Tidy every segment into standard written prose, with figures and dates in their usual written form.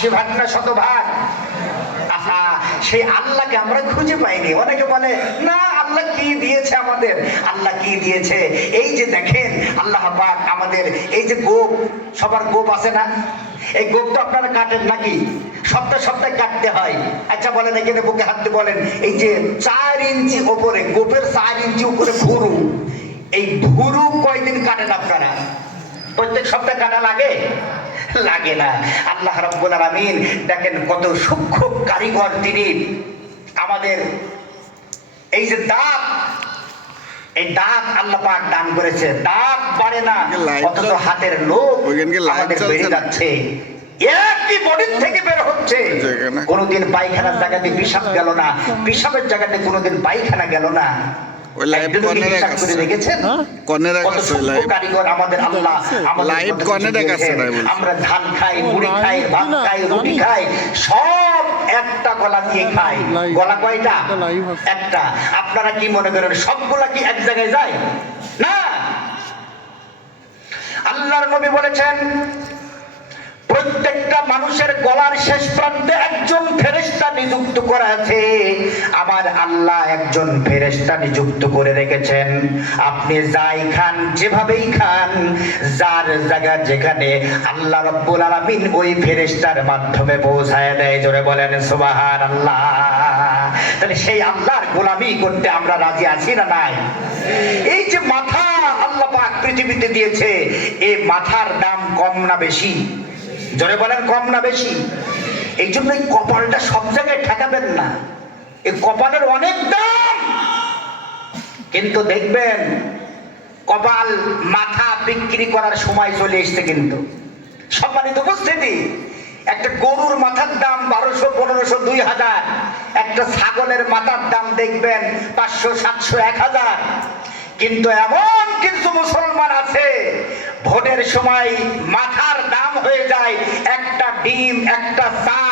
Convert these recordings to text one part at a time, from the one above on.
80 ভাগ না 100 ভাগ? আহা, সেই আল্লাহকে আমরা খুঁজে পাইনি। অনেকে বলে না আল্লাহ কি দিয়েছে আমাদের, আল্লাহ কি দিয়েছে? এই যে দেখেন আল্লাহ পাক আমাদের এই যে গোপ, সবার গোপ আছে না? এই গোপ তো আপনারা কাটেন নাকি? সপ্তাহে সপ্তাহে কাটতে হয়। আচ্ছা বলেন, এখানে বুকে হাত দিয়ে বলেন, এই যে 4 ইঞ্চি উপরে গোপের 4 ইঞ্চি উপরে ভুরু, এই ভুরু কয়দিন কাটেন আপনারা? প্রত্যেক সপ্তাহে কাটা লাগে? লাগে না। আল্লাহ রাব্বুল আলামিন দেখেন কত সূক্ষ্ম কারিগর তিনি। আমাদের এই যে দাঁত, এই দাঁত আল্লাহ পাক দান করেছে, দাঁত পারে না অথচ হাতের লোক আমাদের বেড়ে যাচ্ছে, একই বডির থেকে বের হচ্ছে। কোনোদিন পায়খানার জায়গাতে পেশাব গেল না, পেশাবের জায়গাতে কোনোদিন পায়খানা গেল না। আমরা ধান খাই, মুড়ি খাই, ভাত খাই, রুটি খাই, সব একটা গলা দিয়ে খাই। গলা কয়টা? একটা। আপনারা কি মনে করেন সবগুলা কি এক জায়গায় যায়? না। আল্লাহর নবী বলেছেন প্রত্যেকটা মানুষের গলার শেষ প্রান্তে একজন ফেরেশতা নিযুক্ত করা আছে। আমার আল্লাহ একজন ফেরেশতা নিযুক্ত করে রেখেছেন। আপনি যাই খান, যেভাবেই খান, যার জায়গা যেখানে, আল্লাহ রাব্বুল আলামিন ওই ফেরেশতার মাধ্যমে পৌঁছায় দেয়। জোরে বলেন সুবহানাল্লাহ। তাহলে সেই আল্লাহর গোলামি করতে আমরা রাজি আছি না নাই? এই যে মাথা আল্লাহ পাক পৃথিবীতে দিয়েছে, এই মাথার দাম কম না বেশি? জোরে বলেন কম না বেশি? এই জন্য এই কপালটা সব জায়গায় ঠেকাবেন না, এই কপালের অনেক দাম। কিন্তু দেখবেন কপাল মাথা বিক্রি করার সময় চলে এসছে। কিন্তু সম্মানিত উপস্থিতি, একটা গরুর মাথার দাম 1200, 1500, 2000। একটা ছাগলের মাথার দাম দেখবেন 500, 700, 1000। কিন্তু এমন কিছু মুসলমান আছে ভোটের সময় মাথার দাম হয়ে যায় একটা ডিম, একটা চা,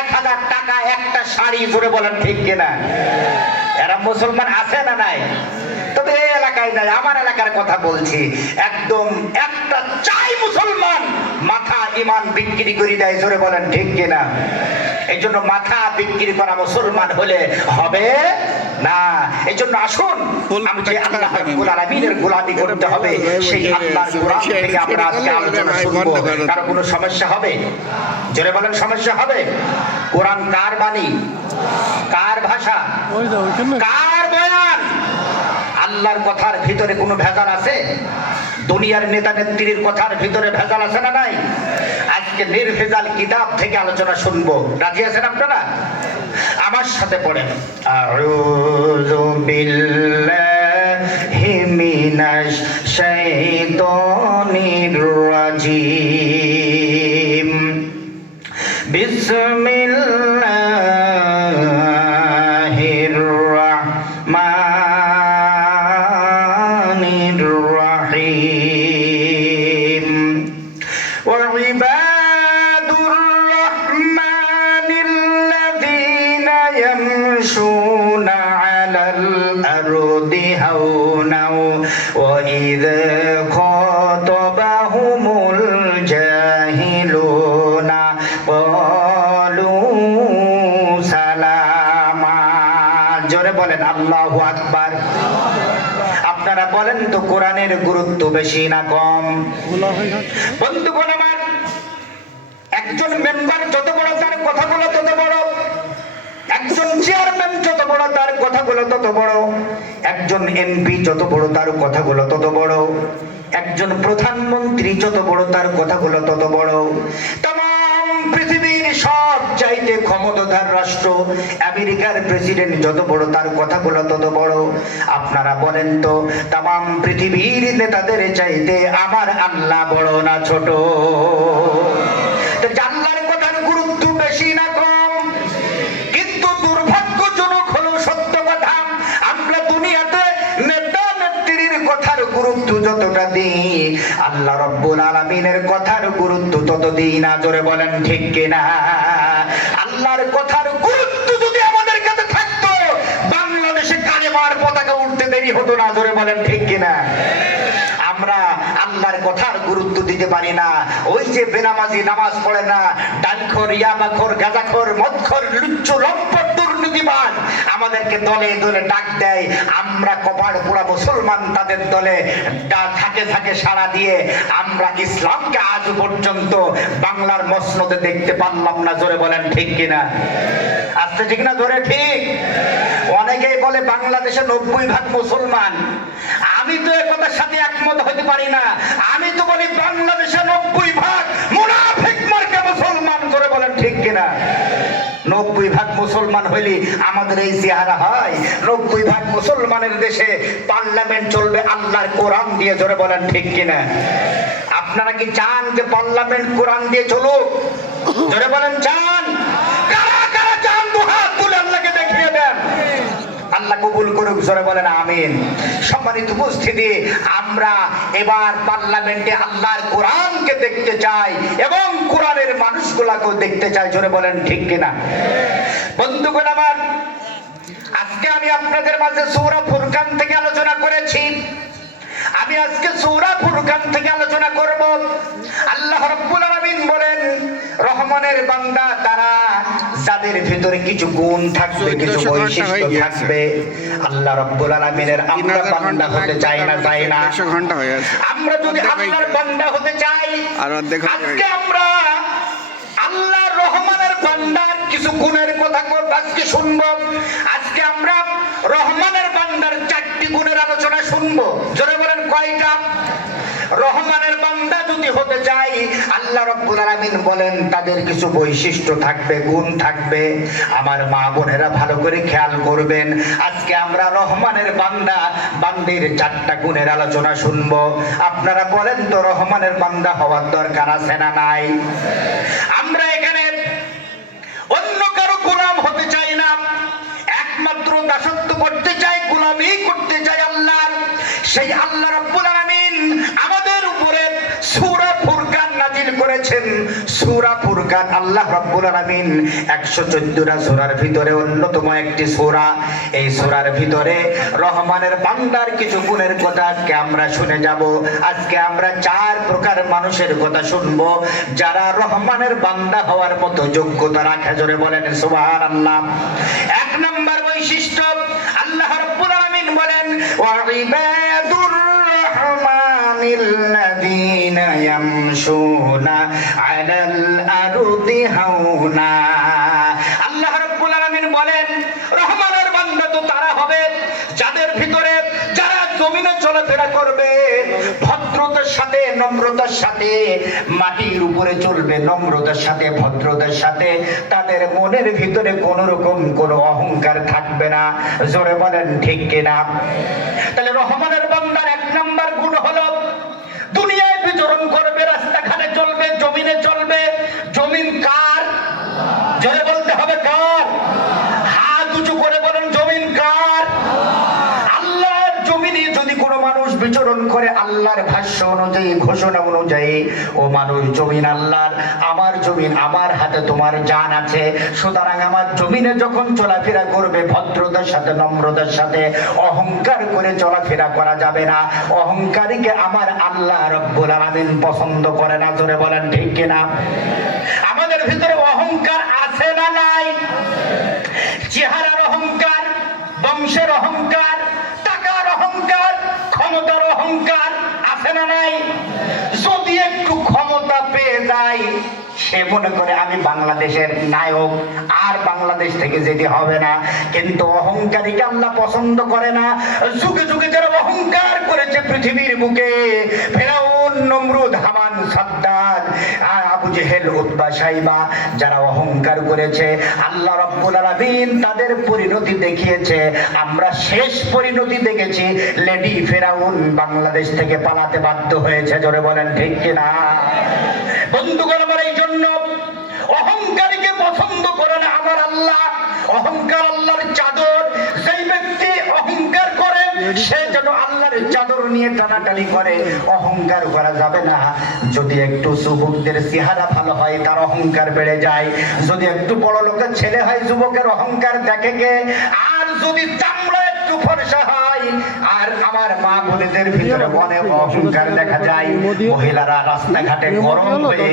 1000 টাকা, একটা শাড়ি। জোরে বলেন ঠিক কিনা? এরা মুসলমান আছে না নাই? তবে এই এলাকায় নাই, আমার এলাকার কথা বলছি। একদম একটা চাই মুসলমান মাথা ইমান বিক্রি করে দেয়। জোরে বলেন ঠিক কিনা? এই জন্য মাথা বিক্রি করা মুসলমান হলে হবে না। এই জন্য আসুন আমাকে আল্লাহ রাব্বুল আলামিনের গোলামি করতে হবে। সেই আল্লাহর কোরআন থেকে আমরা আজকে আলোচনা শুনবো। কারো কোনো সমস্যা হবে? জোরে বলেন সমস্যা হবে? কোরআন কার বাণী, কার ভাষা, কার বয়ান? আল্লাহর কথার ভিতরে কোনো ভেজাল আছে? দুনিয়ার নেতা নেত্রীর কথার ভিতরে ভেজাল আছে না নাই? আজকে নির্ভেজাল কিতাব থেকে আলোচনা শুনবো। রাজি আছেন আপনারা? আমার সাথে পড়েন, আউযু বিল্লাহি মিনাশ শাইতানির রাজিম, বিসমিল্লাহির রাহমানির রাহিম। ওয়াইবাদুর রাহমানিল্লাযীনা ইয়ামশুনা আলাল আরদি হাওনা ওয়া ইযা খাতাবাহুমুল জাহিলুনা ক্বালু সালামা। জোরে বলেন আল্লাহু আকবার। আপনারা বলেন তো কোরআনের গুরুত্ব বেশি না কম? বন্ধুগণ আমার, একজন মেম্বার যত বড় তার কথাগুলো তত বড়, একজন চেয়ারম্যান যত বড় তার কথাগুলো তত বড়, একজন এমপি যত বড় তার কথাগুলো তত বড়, একজন প্রধানমন্ত্রী যত বড় তার কথাগুলো তত বড়। তাম পৃথিবীর সব চাইতে ক্ষমতাধর রাষ্ট্র আমেরিকার প্রেসিডেন্ট যত বড় তার কথাগুলো তত বড়। আপনারা বলেন তো তাম পৃথিবীর নেতাদের চাইতে আমার আল্লাহ বড় না ছোট? আল্লাহর কথার গুরুত্ব বেশি না কম? কিন্তু দুর্ভাগ্যজনক হলো সত্য কথা, আমরা দুনিয়াতে নেতা নেত্রীর কথার গুরুত্ব যতটা দিই, আল্লাহ রাব্বুল আলামিনের কথার গুরুত্ব তত দিই না। জোরে বলেন ঠিক কিনা? আল্লাহর কথার গুরুত্ব যদি আমাদের কাছে থাকতো, বাংলাদেশে কালেমার পতাকা উঠতে দেরি হতো না। জোরে বলেন ঠিক কিনা? আমরা আল্লাহর কথার গুরুত্ব দিতে পারি না। ওই যে বেনামাজি নামাজ পড়ে না, ডালখোর, ইয়াবাখোর, গাঁজাখোর, মদখোর, লুচ্চু, লম্পট, দুর্নীতিবাজ আমাদেরকে দলে দলে ডাক দেয়, আমরা কপাল পোড়া মুসলমান তাদের দলে থাকে থাকে সাড়া দিয়ে আমরা ইসলামকে আজ পর্যন্ত বাংলার মসনদে দেখতে পারলাম না। জোরে বলেন ঠিক কিনা? আসতে ঠিক না? জোরে ঠিক। অনেকেই বলে বাংলাদেশে 90% মুসলমান। আমি তো এ কথার সাথে একমত হতে পারি না। আমি তো বলি বাংলাদেশে 90% মুনাফিক মার্কা মুসলমান। জোরে বলেন ঠিক কিনা? 90% মুসলমান হইলে আমাদের এই চেহারা হয়? 90% মুসলমানের দেশে পার্লামেন্ট চলবে আল্লাহর কোরআন দিয়ে। জোরে বলেন ঠিক কিনা? আপনারা কি চান যে পার্লামেন্ট কোরআন দিয়ে চলুক? জোরে বলেন চান? কারা কারা চান? দুহাত তুলে আল্লাহকে দেখিয়ে দেন। আল্লাহ কবুল করুক। জোরে বলেন আমিন। সম্মানিত উপস্থিতি, আমরা এবার পার্লামেন্টে আল্লাহর কোরআনকে দেখতে চাই এবং কোরআনের মানুষগুলাকেও দেখতে চাই। জোরে বলেন ঠিক কিনা? বন্ধুগণ আমার, আজকে আমি আপনাদের মাঝে সূরা ফুরকান থেকে আলোচনা করেছি। আমি আজকে সূরা ফুরকান থেকে আলোচনা করব। আল্লাহ রাব্বুল আলামিন বলেন, রহমানের বান্দা তারা যাদের ভিতরে কিছু গুণ থাকবে, কিছু বৈশিষ্ট্য থাকবে। আল্লাহ রাব্বুল আলামিনের আমরা বান্দা হতে চাই না, চাই না? আমরা যদি আল্লাহর বান্দা হতে চাই, আজকে আমরা আল্লাহর রহমানের বান্দার কিছু গুণের কথা আজকে শুনবো। আজকে আমরা রহমানের বান্দার 4টি গুণের আলোচনা শুনবো। জোরে বলেন কয়টা? রহমানের বান্দা যদি হতে চাই, আল্লাহ রাব্বুল আলামিন বলেন তাদের কিছু বৈশিষ্ট্য থাকবে, গুণ থাকবে। আমার মা বোনেরা ভালো করে খেয়াল করবেন। আজকে আমরা রহমানের বান্দা বান্দির 4টা গুণের আলোচনা শুনবো। আপনারা বলেন তো রহমানের বান্দা হওয়ার দরকার আছে না নাই? আমরা এখানে অন্য কারো গোলাম হতে চাই না, একমাত্র দাসত্ব করতে চাই, গোলামি করতে চাই আল্লাহর। সেই আল্লাহ রাব্বুল আলামিন আমাদের উপরে সূরা ফুরকান নাযিল করেছেন। সূরা ফুরকান আল্লাহ রাব্বুল আলামিন 114টা সূরার ভিতরে অন্যতম একটি সূরা। এই সূরার ভিতরে রহমানের বান্দার কিছু গুণের কথা আজকে আমরা শুনে যাব। আজকে আমরা 4 প্রকার মানুষের কথা শুনবো যারা রহমানের বান্দা হওয়ার মতো যোগ্যতা রাখে। জোরে বলেন সুবহানাল্লাহ। 1 নম্বর বৈশিষ্ট্য, আল্লাহ রাব্বুল আলামিন বলেন, ওয়া ইবাদুর রাহমানিল্লাযীনা ইয়ামশুনা আলাল আরদি হাওনা। আল্লাহ রাব্বুল আলামিন বলেন রহমানের বান্দা তো তারা হবে যাদের ভিতরে, যারা জমিনে চলাফেরা করবে ভদ্রতার সাথে, নম্রতার সাথে, মাটির উপরে চলবে নম্রতার সাথে, ভদ্রতার সাথে। তাদের মনের ভিতরে কোন রকম কোনো অহংকার থাকবে না। জোরে বলেন ঠিক কিনা? তাহলে রহমানের বান্দার 1 নম্বর গুণ হলো দুনিয়ায় বিচরণ করবে, রাস্তাঘাটে চলবে, জমিনে চলবে। জমিন কার? জোরে বলতে হবে কার? হাত উঁচু করে বলেন জমিন কার? আল্লাহর জমিনে যদি কোনো মানুষ বিচরণ করে আল্লাহর ভাষ্য অনুযায়ী, ঘোষণা অনুযায়ী, ও মানুষ জমিন আল্লাহর, আমার জমিন আমার হাতে, তোমার জান আছে। সুতরাং আমার জমিনে যখন চলাফেরা করবে ভদ্রতার সাথে, নম্রতার সাথে, অহংকার করে চলাফেরা করা যাবে না। অহংকারীকে আমার আল্লাহ রাব্বুল আলামিন পছন্দ করে না। জোরে বলেন ঠিক কিনা? আমাদের ভিতরে অহংকার আছে না নাই? চেহারার অহংকার, বংশের অহংকার, টাকার অহংকার, ক্ষমতার অহংকার আছে না নাই? যদি একটু ক্ষমতা পেয়ে যায়, সে মনে করে আমি বাংলাদেশের নায়ক, আর বাংলাদেশ থেকে যেতে হবে না। কিন্তু অহংকারীকে আল্লাহ পছন্দ করে না। যুগে যুগে যারা অহংকার করেছে পৃথিবীর বুকে, ফেরাউন, নমরুদ, হামান, সাদ্দাত, আবু জেহেল, উতবা, সাইবা, যারা অহংকার করেছে আল্লাহ রাব্বুল আলামিন তাদের পরিণতি দেখিয়েছে। আমরা শেষ পরিণতি দেখেছি, লেডি ফেরাউন বাংলাদেশ থেকে পালাতে বাধ্য হয়েছে। জোরে বলেন ঠিক কিনা? বন্ধুগণ আমার, এই জন্য অহংকারীকে পছন্দ করে না আমার আল্লাহ। অহংকার আল্লাহর চাদর। যেই ব্যক্তি অহংকার করে সে যেন আল্লাহর চাদর নিয়ে টানাটানি করে। অহংকার করা যাবে না। যদি একটু যুবকদের চেহারা ভালো হয় তার অহংকার বেড়ে যায়। যদি একটু বড় লোকের ছেলে হয় যুবকের অহংকার দেখে কে? আর যদি চামড়া একটু একটু ফর্সা হয়। আর আমার মা বোনেদের ভিতরে অনেক অহংকার দেখা যায়। মহিলারা রাস্তাঘাটে গরম হয়ে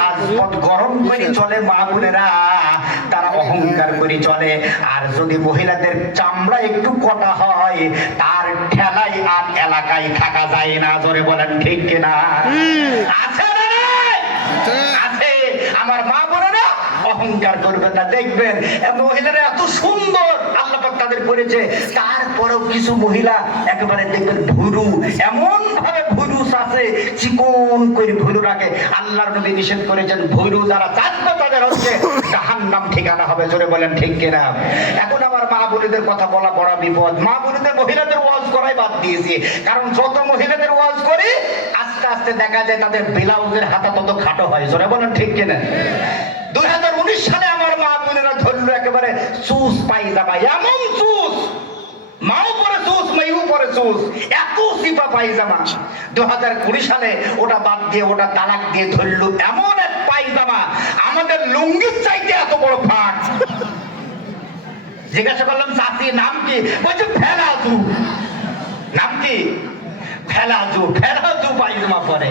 রাজপথ গরম করে চলে, মা বোনেরা তারা অহংকার করে চলে। আর যদি মহিলাদের চামড়া একটু কটা হয়, তার ঠেলাই আর এলাকায় থাকা যায় না। জোরে বলেন ঠিক কিনা? আছে না? আছে। আমার মা বোনেরা অহংকার করবে না। দেখবেন মহিলারা এত সুন্দর আল্লাহ পাক তাদের করেছে, তারপরেও কিছু মহিলা একেবারে দেখবেন ভুরু, এমন ভাবে ভুরু আছে, চিকন করে ভুরু রাখে। আল্লাহর নবী নিষেধ করেছেন, ভুরু যারা চাচ্ছে তাদের হচ্ছে জাহান্নাম ঠিকানা হবে। জোরে বলেন ঠিক কিনা? এখন আমার মা বোনেদের কথা বলা বড় বিপদ। মা বোনেদের মহিলাদের ওয়াজ করাই বাদ দিয়েছি, কারণ যত মহিলাদের ওয়াজ করি আস্তে আস্তে দেখা যায় তাদের ব্লাউজের হাতা তত খাটো হয়। জোরে বলেন ঠিক কিনা? 2019 সালে আমার মা বোনেরা ধরলো একেবারে চুস পায়জামা, এমন চুস, মাও পরে চুস, মেয়েও পরে চুস, এত চিপা পায়জামা। 2020 সালে ওটা বাদ দিয়ে, ওটা তালাক দিয়ে ধরলো এমন এক পায়জামা, আমাদের লুঙ্গির চাইতে এত বড় ফাট। জিজ্ঞাসা করলাম, চাচি নাম কি? বলছে ফেলাজু। নাম কি? ফেলাজু। ফেলাজু পায়জামা পরে।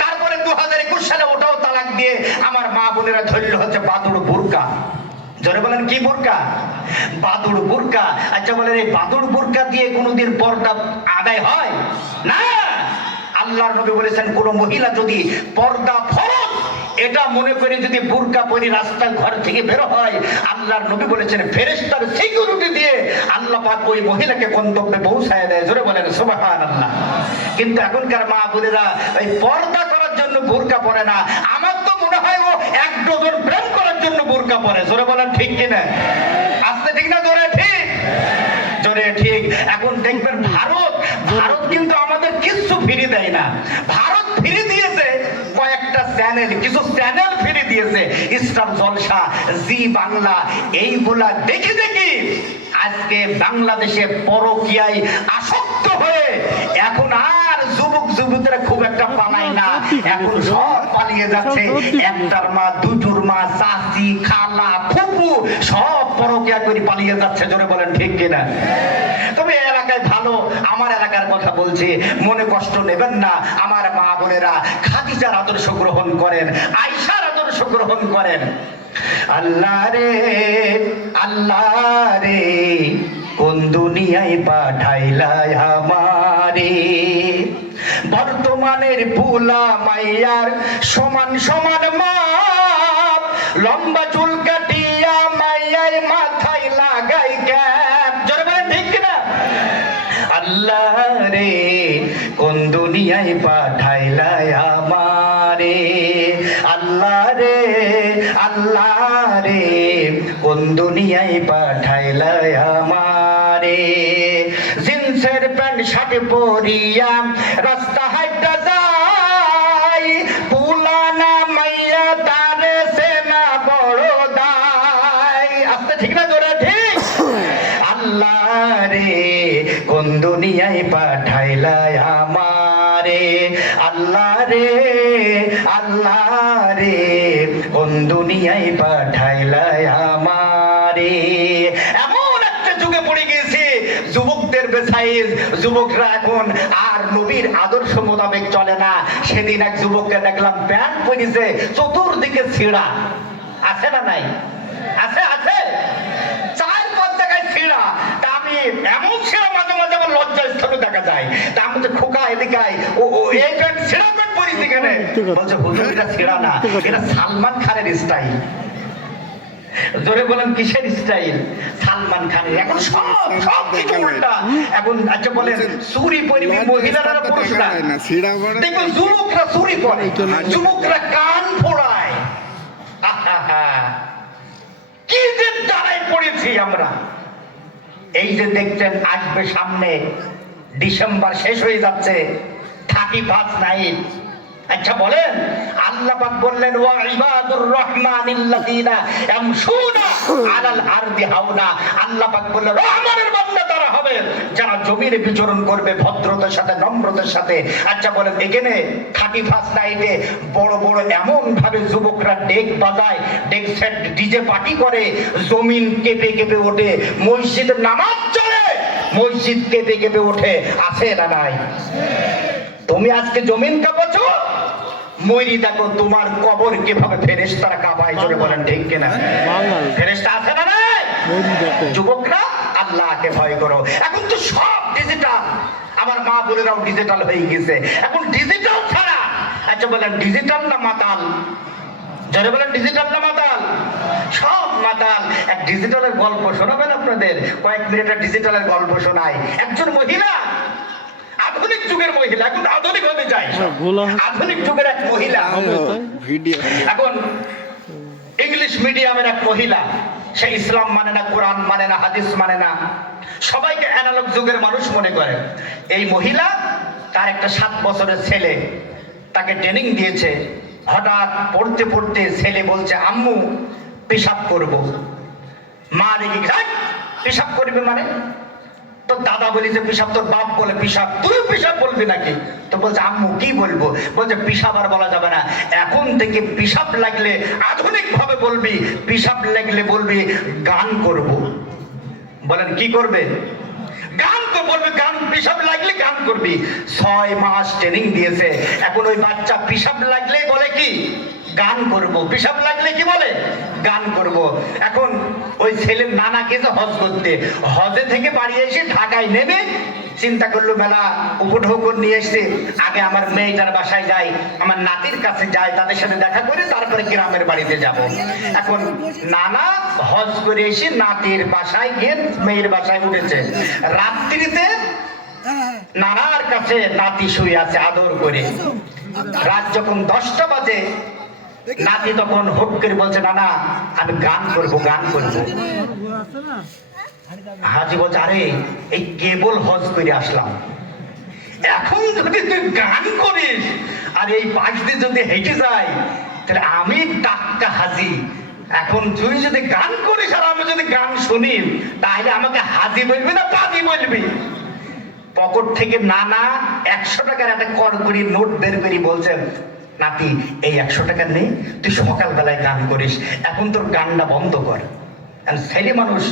তারপরে 2021 সালে ওটাও তালাক দিয়ে আমার মা বোনেরা ধরল হচ্ছে বাদুড় বুরকা। জোরে বলেন কি বুরকা? বাদুড় বুরকা। আচ্ছা বলেন, এই বাদুড় বুরকা দিয়ে কোনোদিন পর্দা আদায় হয় না? আল্লাহর নবী বলেছেন, কোন মহিলা যদি পর্দা ফরজ এটা মনে করে যদি বুরকা পরে রাস্তার ঘর থেকে বের হয়, আল্লাহর নবী বলেছেন ফেরেশতার সিকিউরিটি দিয়ে আল্লাহ পাক ওই মহিলাকে গন্তব্যে পৌঁছায় দেয়। জোরে বলেন সুবহানাল্লাহ। কিন্তু এখনকার মা বোনেরা ওই পর্দা করার জন্য বুরকা পরে না, আমার তো মনে হয় ও এক ডজন প্রেম করার জন্য বুরকা পরে। জোরে বলেন ঠিক কিনা? আসতে ঠিক না? জোরে ঠিক? জোরে ঠিক। এখন দেখবেন ভারত কিন্তু আমাদের কিছু ফিরে দেয় না। ভারত ফিরে দিয়েছে কয়েকটা চ্যানেল, কিছু চ্যানেল ফিরে দিয়েছে, স্টার জলসা, জি বাংলা, এইগুলা দেখে দেখি আজকে বাংলাদেশে পরকীয়ায় আসক্ত হয়ে এখন আর যুবক যুবতীরা খুব একটা পালায় না, এখন সব পালিয়ে যাচ্ছে। একটার মা, দুটোর মা, চাচি, খালা, ফুপু সব পরকীয়া করে পালিয়ে যাচ্ছে। জোরে বলেন ঠিক কিনা? তবে এলাকায় ভালো, আমার এলাকার কথা বলছি, মনে কষ্ট নেবেন না। আমার মা বোনেরা খাদিজার আদর্শ গ্রহণ করেন, আয়েশার আদর্শ গ্রহণ করেন। আল্লাহ রে, আল্লাহ রে, কোন দুনিয়ায় পাঠাইলা আমারে, বর্তমানের পুলা মাইয়ার সমান সমান মাপ, লম্বা চুল কাটিয়া মাইয়ায় মাথায় লাগাই ক্যাপ। জোরে বলেন ঠিক কিনা? আল্লাহ রে, কোন দুনিয়ায় পাঠাইলা আমারে, আল্লাহ রে, আল্লাহ রে, কোন দুনিয়ায় পাঠাইলা আমারে, জিন্সের প্যান্ট শার্ট পরিয়া রাস্তা হাইটা যায়, পুলানা মাইয়া তারে সেনা বড় দায়। আস্তে ঠিক না? জোরে ঠিক? আল্লাহ রে, কোন দুনিয়ায় পাঠাইলা আমারে, আল্লাহ রে, আল্লাহ রে, কোন দুনিয়ায় পাঠাইলা আমারে। এমন একটা যুগে পড়ে গেছে যুবকদের বেসাইজ, যুবকরা এখন আর নবীর আদর্শ মোতাবেক চলে না। সেদিন এক যুবককে দেখলাম প্যান্ট পরেছে, চতুর্দিকে ছিঁড়া। আছে না নাই? আছে, আছে। চার পাঁচ জায়গায় ছিঁড়া। তা আমি এমন ছিঁড়া মাঝে মাঝে আমার লজ্জা স্থলে দেখা যায়। তা আমি তো খোকা এদিকে ও এই প্যান্ট ছিঁড়া প্যান্ট পরেছি কেন? বলছে হুজুর এটা ছিঁড়া না, এটা সালমান খানের স্টাইল। জোরে বলেন কিসের স্টাইল? সালমান খানের। এখন সব কিছু উল্টা। এখন আচ্ছা বলেন, চুরি পরিবি মহিলারা পুরুষরা, দেখবেন যুবকরা চুরি করে, যুবকরা কান ফোড়ায়। কি যে দাঁড়াই পড়েছি আমরা। এই যে দেখছেন আসবে সামনে ডিসেম্বর শেষ হয়ে যাচ্ছে, 31 নাইট। আচ্ছা বলেন, আল্লাহ পাক বললেন ওয়া ইবাদুর রহমানিল্লাযিনা ইয়ামশুনা আলাল আরদি হাওনা। আল্লাহ পাক বললেন রহমানের বান্দা তারা হবে যারা জমিনে বিচরণ করবে ভদ্রতার সাথে, নম্রতার সাথে। আচ্ছা বলেন, এখানে 31 নাইটে বড় বড় এমন ভাবে যুবকরা ডেক বাজায়, ডেক সেট ডিজে পার্টি করে, জমিন কেঁপে কেঁপে ওঠে, মসজিদে নামাজ চলে, মসজিদ কেঁপে কেঁপে ওঠে, আছে না নাই? তুমি আজকে জমিন কাঁপাচ্ছো, মরি দেখো তোমার কবর কিভাবে ফেরেশতারা কাঁপায়। জোরে বলেন ঠিক কিনা? ফেরেশতা আছে না নাই? যুবকরা আল্লাহকে ভয় করো। এখন তো সব ডিজিটাল, আমার মা বোনেরাও ডিজিটাল হয়ে গেছে। এখন ডিজিটাল ছাড়া, আচ্ছা বলেন ডিজিটাল না মাতাল? জোরে বলেন ডিজিটাল না মাতাল? সব মাতাল। এক ডিজিটালের গল্প শোনাবেন আপনাদের, কয়েক মিনিটের ডিজিটালের গল্প শোনায়। একজন মহিলা, আধুনিক যুগের মহিলা, এখন আধুনিক হতে চাই, আধুনিক যুগের এক মহিলা, এখন ইংলিশ মিডিয়ামের এক মহিলা। সে ইসলাম মানে না, কোরআন মানে না, হাদিস মানে না, সবাইকে অ্যানালগ যুগের মানুষ মনে করে। এই মহিলা, তার একটা 7 বছরের ছেলে, তাকে ট্রেনিং দিয়েছে। হঠাৎ পড়তে পড়তে ছেলে বলছে, আম্মু পেশাব করব। মা রেগে গেছে, পেশাব করবে মানে? তো দাদা বলি যে পেশাব তোর বাপ বলে পেশাব, তুই পেশাব বলবি নাকি? তো বলছে আম্মু কি বলবো? বলছে পেশাব আর বলা যাবে না, এখন থেকে পেশাব লাগলে আধুনিক ভাবে বলবি, পেশাব লাগলে বলবি গান করব। বলেন কি করবে? গান বলবে, গান, পেশাব লাগলে গান করবি। 6 মাস ট্রেনিং দিয়েছে, এখন ওই বাচ্চা পেশাব লাগলে বলে কি? গান করব। পেশাব লাগলে কি বলে? গান করব। এখন ওই ছেলের নানা গেছে হজ করতে, হজে থেকে বাড়ি এসে ঢাকায় নেমে চিন্তা করলো মেলা উপঢৌকন নিয়ে এসছে, আগে আমার মেয়েটার বাসায় যাই, আমার নাতির কাছে যাই, তাদের সাথে দেখা করে তারপরে গ্রামের বাড়িতে যাব। এখন নানা হজ করে এসে নাতির বাসায় গিয়ে মেয়ের বাসায় উঠেছে। রাত্রিতে নানার কাছে নাতি শুয়ে আছে আদর করে। রাত যখন 10টা বাজে, নাতি তখন হুট করে বলছে, নানা আমি গান করব, গান করব। হাজি বলছে, আরে এই কেবল হজ করে আসলাম, এখন যদি তুই গান করিস আর এই পাশ দিয়ে যদি হেঁটে যাই, তাহলে আমি টাক্কা হাজি। এখন তুই যদি গান করিস আর আমি যদি গান শুনি, তাহলে আমাকে হাজি বলবি না পাজি বলবি? পকেট থেকে নানা 100 টাকার একটা করকরি নোট বের করে বলছেন, নাতি এই 100 টাকা নেই, তুই সকালবেলায় গান করিস, এখন তোর গানটা বন্ধ কর। ছেলে মানুষ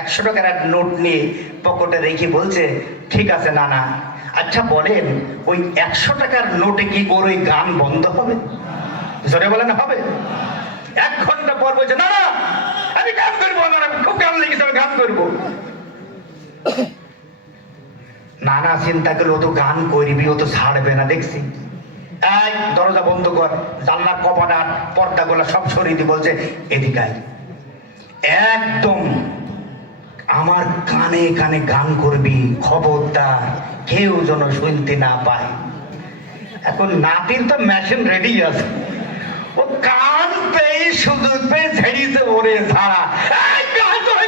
100 টাকার এক নোট নিয়ে পকেটে রেখে বলছে, ঠিক আছে নানা, আচ্ছা বলেন ওই 100 টাকার নোটে কি করে ওই গান বন্ধ হবে? জোরে বলেন হবে? 1 ঘন্টা পর বলছে, না না আমি গান করবো, আমার খুব গান লেগেছে, আমি গান করবো। নানা চিন্তা করলে ও তো গান করবি, ও তো ছাড়বে না দেখছি। এই দরজা বন্ধ কর, জানলার কপাটা পর্দাগুলো সব সরিয়ে দিয়ে বলছে, এদিকে আয়, একদম আমার কানে কানে গান করবি, খবরদার কেউ যেন শুনতে না পায়। এখন নাতির তো মেশিন রেডি আছে, ও কান পেয়ে সুযোগ পেয়ে ঝেড়িতে ওরে ধারা,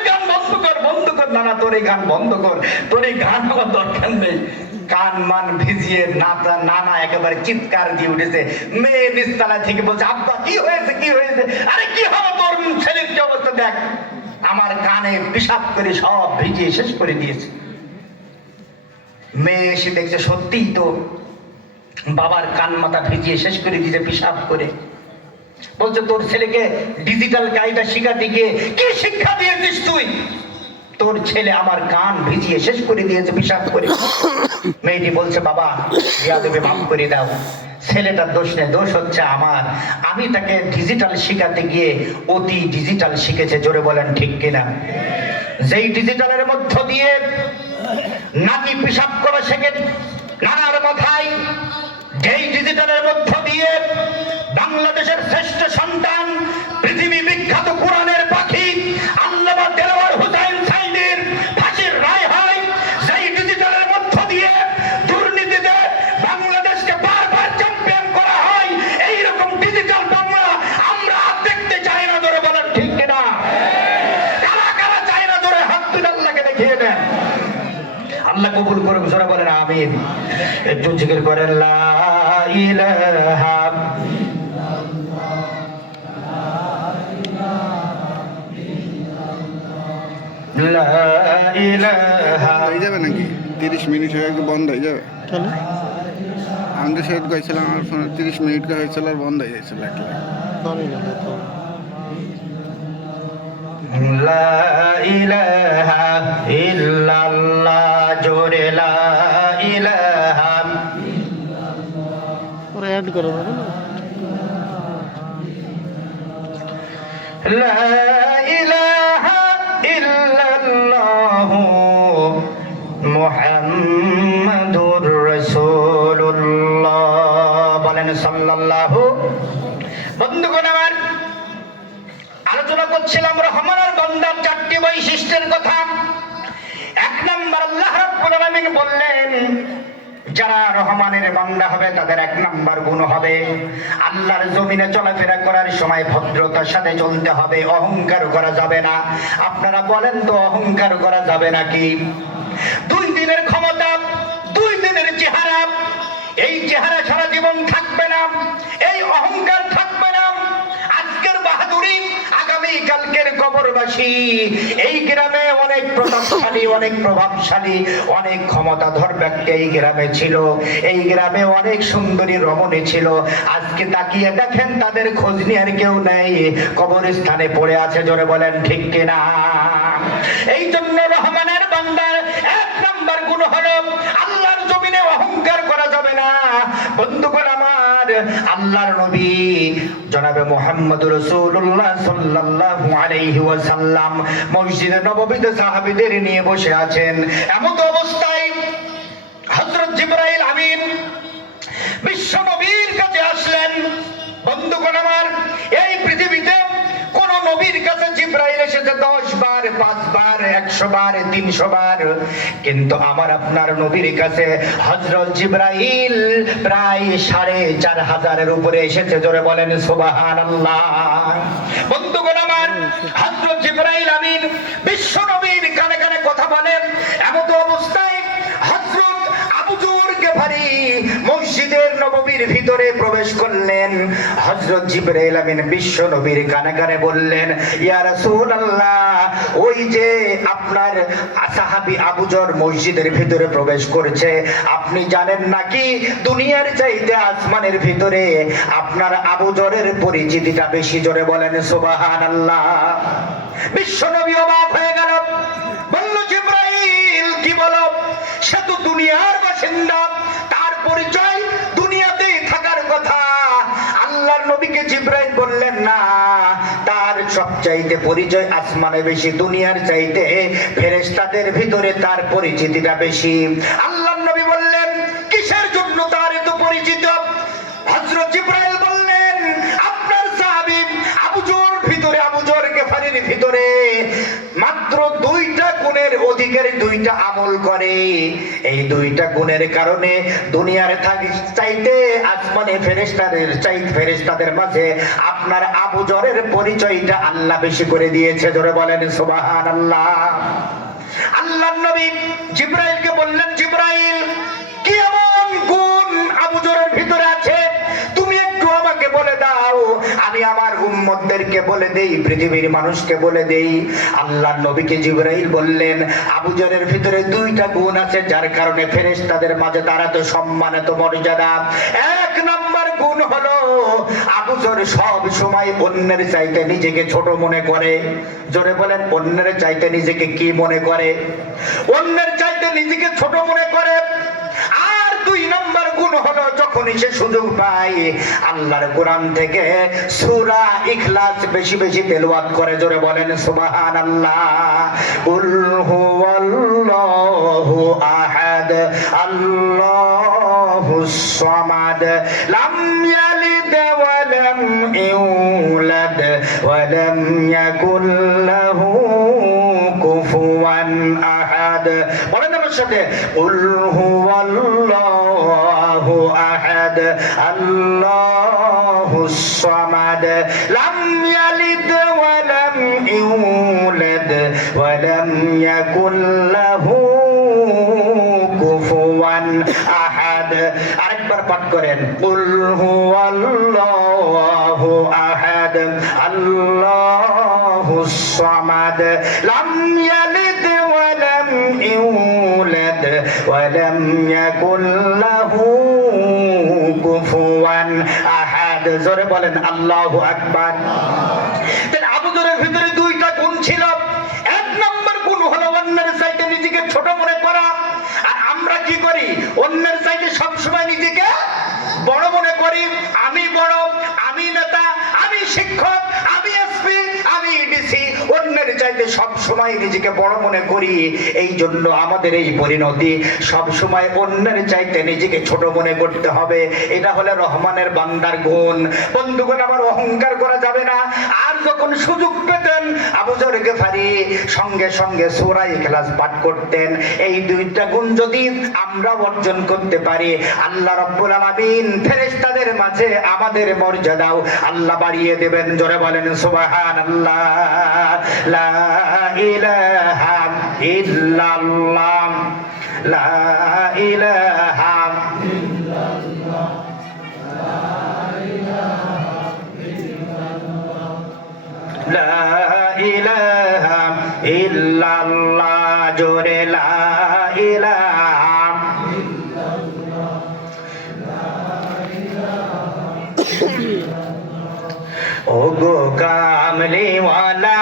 গান বন্ধ কর, বন্ধ কর নানা, তোর এই গান বন্ধ কর, তোর এই গান আমার দরকার নেই। কান মান ভিজিয়ে নানা একেবারে চিৎকার দিয়ে উঠেছে। মেয়ে নিস্তালা থেকে বলছে, আব্বা কি হয়েছে, কি হয়েছে? আরে কি হবে তোর ছেলের কি অবস্থা দেখ, আমার কানে পেশাব করে সব ভিজিয়ে শেষ করে দিয়েছে। মেয়ে এসে দেখছে সত্যিই তো বাবার কান মাথা ভিজিয়ে শেষ করে দিয়েছে পেশাব করে। বলছে, তোর ছেলেকে ডিজিটাল কায়দা শিখাতে গিয়ে কি শিক্ষা দিয়েছিস তুই? তোর ছেলে আমার কান ভিজিয়ে শেষ করে দিয়েছে পেশাব করে। মেয়েটি বলছে, বাবা বিয়াদবে মাফ করে দাও, ছেলেটার দোষ নেই, দোষ হচ্ছে আমার, আমি তাকে ডিজিটাল শিখাতে গিয়ে অতি ডিজিটাল শিখেছে। জোরে বলেন ঠিক কিনা? যেই ডিজিটালের মধ্য দিয়ে নাতি পেশাব করা শেখে নানার মাথায়, যেই ডিজিটালের মধ্য দিয়ে বাংলাদেশের শ্রেষ্ঠ সন্তান, পৃথিবী বিখ্যাত কোরআনের পাখি আল্লামা দেলোয়ার হোসেন সাঈদীর ফাঁসির রায় হয়, সেই ডিজিটালের মধ্য দিয়ে দুর্নীতিতে বাংলাদেশকে বারবার চ্যাম্পিয়ন করা হয়, এইরকম ডিজিটাল বাংলা আমরা দেখতে চাই না। ধরে বলেন ঠিক কিনা? কারা কারা চাই না? ধরে হাত তুলে আল্লাহকে দেখিয়ে দেন। আল্লাহ কবুল করুন, জোরে বলেন আমিন। একটু জিকির করেন, লা ইলাহা হয়ে যাবে নাকি? 30 মিনিট হয়ে বন্ধ হয়ে যাবে। আমাদের সাথে গেছিলাম, আমার ফোনে 30 মিনিট হয়েছিল আর বন্ধ হয়ে গেছিল। লা ইলাহা ইল্লাল্লাহ একটু করে দেবো না? লা ইলাহা ইল্লাল্লাহু মুহাম্মাদুর রাসূলুল্লাহ, বলেন সাল্লাল্লাহু। বন্ধুগণ আমার, আলোচনা করছিলাম রহমানের বান্দার চারটি বৈশিষ্ট্যের কথা। এক নম্বর, আল্লাহ রাব্বুল আলামিন বললেন যারা রহমানের বান্দা হবে তাদের এক নাম্বার গুণ হবে আল্লাহর জমিনে চলাফেরা করার সময় ভদ্রতার সাথে চলতে হবে, অহংকার করা যাবে না। আপনারা বলেন তো অহংকার করা যাবে নাকি? 2 দিনের ক্ষমতা, 2 দিনের চেহারা, এই চেহারা সারা জীবন থাকবে না, এই অহংকার থাকবে না। আজকের বাহাদুরি আগামী কালকের কবরবাসী। এই গ্রামে অনেক প্রতাপশালী, অনেক প্রভাবশালী, অনেক ক্ষমতাধর ব্যক্তি এই গ্রামে ছিল, এই গ্রামে অনেক সুন্দরী রমণী ছিল। আজকে তাকিয়ে দেখেন তাদের খোঁজ নেওয়ার কেউ নেই, কবরস্থানে পড়ে আছে। জোরে বলেন ঠিক কিনা? এই জন্য রহমানের বান্দার এক নাম্বার গুণ হলো আল্লাহর জমিনে অহংকার করা যাবে না। বন্ধুগণ আমার, আল্লাহর নবী জনাবে মুহাম্মদুর রাসূলুল্লাহ সাল্লাল্লাহু আলাইহি ওয়াসাল্লাম মসজিদে নববীতে সাহাবীদের নিয়ে বসে আছেন। এমন অবস্থায় হযরত জিবরাইল আমিন বিশ্ব নবীর কাছে আসলেন। বন্ধুগণ আমার, এই পৃথিবীতে কোন নবীর কাছে জিবরাইল এসেছে 10 বার, 5 বার, 100 বার, 300 বার, কিন্তু আমার আপনার নবীর কাছে হযরত জিবরাইল প্রায় 4500 উপরে এসেছে। জোরে বলেন সুবহানাল্লাহ। বন্ধুগণ আমার, হযরত জিবরাইল আমিন বিশ্ব নবীর কানে কানে কথা বলেন। এমন অবস্থায় হযরত আবু যর গিফারি মসজিদের নববীর ভিতরে প্রবেশ করলেন। হযরত জিবরাইল আমিন বিশ্ব নবীর কানে কানে বললেন, ইয়া রাসূলুল্লাহ, ওই যে আপনার সাহাবী আবু যর মসজিদের ভিতরে প্রবেশ করেছে, আপনি জানেন নাকি দুনিয়ার চাইতে আসমানের ভিতরে আপনার আবু যরের পরিচিতিটা বেশি? জোরে বলেন সুবহানাল্লাহ। বিশ্ব নবী অবাক হয়ে গেল, বলল জিবরাইল কি বলো? সে তো দুনিয়ার বাসিন্দা, তার পরিচয় দুনিয়াতেই থাকার কথা। আল্লাহর নবীকে জিবরাইল বললেন না, তার সবচাইতে পরিচয় আসমানে বেশি, দুনিয়ার চাইতে ফেরেশতাদের ভিতরে তার পরিচিতিটা বেশি। আল্লাহর নবী বললেন, কিসের জন্য তার এত পরিচিত? হযরত জিবরাইল বললেন, আপনার সাহাবী আবু যর ভিতরে, আবু যর গিফারির ভিতরে মাত্র 2টা গুণের অধিকার, 2টা আমল করে। এই 2টা গুণের কারণে দুনিয়ার চাইতে আসমানে ফেরেশতাদের মাঝে আপনার আবু যরের পরিচয়টা আল্লাহ বেশি করে দিয়েছে। জোরে বলেন সুবহানাল্লাহ। আল্লাহর নবী জিবরাইলকে বললেন, জিবরাইল, কি এমন গুণ আবু যরের ভিতরে আছে তুমি একটু আমাকে বলে দাও, আমি আমার উম্মতদেরকে বলে দেই, পৃথিবীর মানুষকে বলে দেই। আল্লাহর নবীকে জিবরাইল বললেন, আবু যরের ভিতরে 2টা গুণ আছে যার কারণে ফেরেশতাদের মাঝে তারা তো সম্মানিত, মর্যাদা। এক নাম্বার গুণ হলো আবু যর সব সময় অন্যের চাইতে নিজেকে ছোট মনে করে। জোরে বলেন, অন্যের চাইতে নিজেকে কি মনে করে? অন্যের চাইতে নিজেকে ছোট মনে করে। আর 2 নম্বর গুণ হলো যখনই সে সুযোগ পায় আল্লাহর কোরআন থেকে সূরা ইখলাস বেশি বেশি তেলাওয়াত করে। জোরে বলেন সুবহানাল্লাহ। কুল হুয়াল্লাহু আহাদ আল্লাহুস সামাদ লাম ইয়ালিদ ওয়া লাম ইউলাদ ওয়া লাম ইয়াকুল লাহু কুফুয়ান আহাদ। বলেন আমার সাথে, কুল হুয়াল্লাহু আহাদ আল্লাহুস সামাদ লাম ইয়ালিদ ওয়া লাম ইউলাদ ওয়া লাম ইয়াকুল লাহু কুফুয়ান আহাদ। আরেকবার পাঠ করেন, কুল হুয়াল্লাহু আহাদ আল্লাহুস সামাদ লাম ইয়ালিদ ওয়া লাম ইউলাদ ওয়া লাম ইয়াকুল লাহু কুফুয়ান আহাদ। জোরে বলেন আল্লাহু আকবার। তাহলে আবু যরের ভিতরে 2টা গুণ ছিল। এক নম্বর গুণ হলো অন্যের চাইতে নিজেকে ছোট মনে করা। আর আমরা কি করি? অন্যের চাইতে সবসময় নিজেকে বড় মনে করি আমি বড়, আমি নেতা, আমি শিক্ষক, আমি এসপি, আমি ডিসি, অন্যের চাইতে সব সময় নিজেকে বড় মনে করি। এই জন্য আমাদের এই পরিণতি, সব সময় অন্যের চাইতে নিজেকে ছোট মনে করতে হবে। এটা হলো রহমানের বান্দার গুণ। বন্ধুগণ, আমার অহংকার করা যাবে না। আর যখন সুযোগ পেতেন আবু যর গিফারি সঙ্গে সঙ্গে সূরা ইখলাস পাঠ করতেন। এই দুইটা গুণ যদি আমরা অর্জন করতে পারি, আল্লাহ রাব্বুল আলামিন ফেরেশতাদের মাঝে আমাদের মর্যাদাও আল্লাহ বাড়িয়ে দেবেন। জোরে বলেন সুবহানাল্লাহ। লা ইলাহা ইল্লাল্লাহ, লা ইলাহা ইল্লাল্লাহ, লা ইলাহা ইল্লাল্লাহ, জোরে লা ইলাহা ইল্লাল্লাহ। ওগো কামলিওয়ালা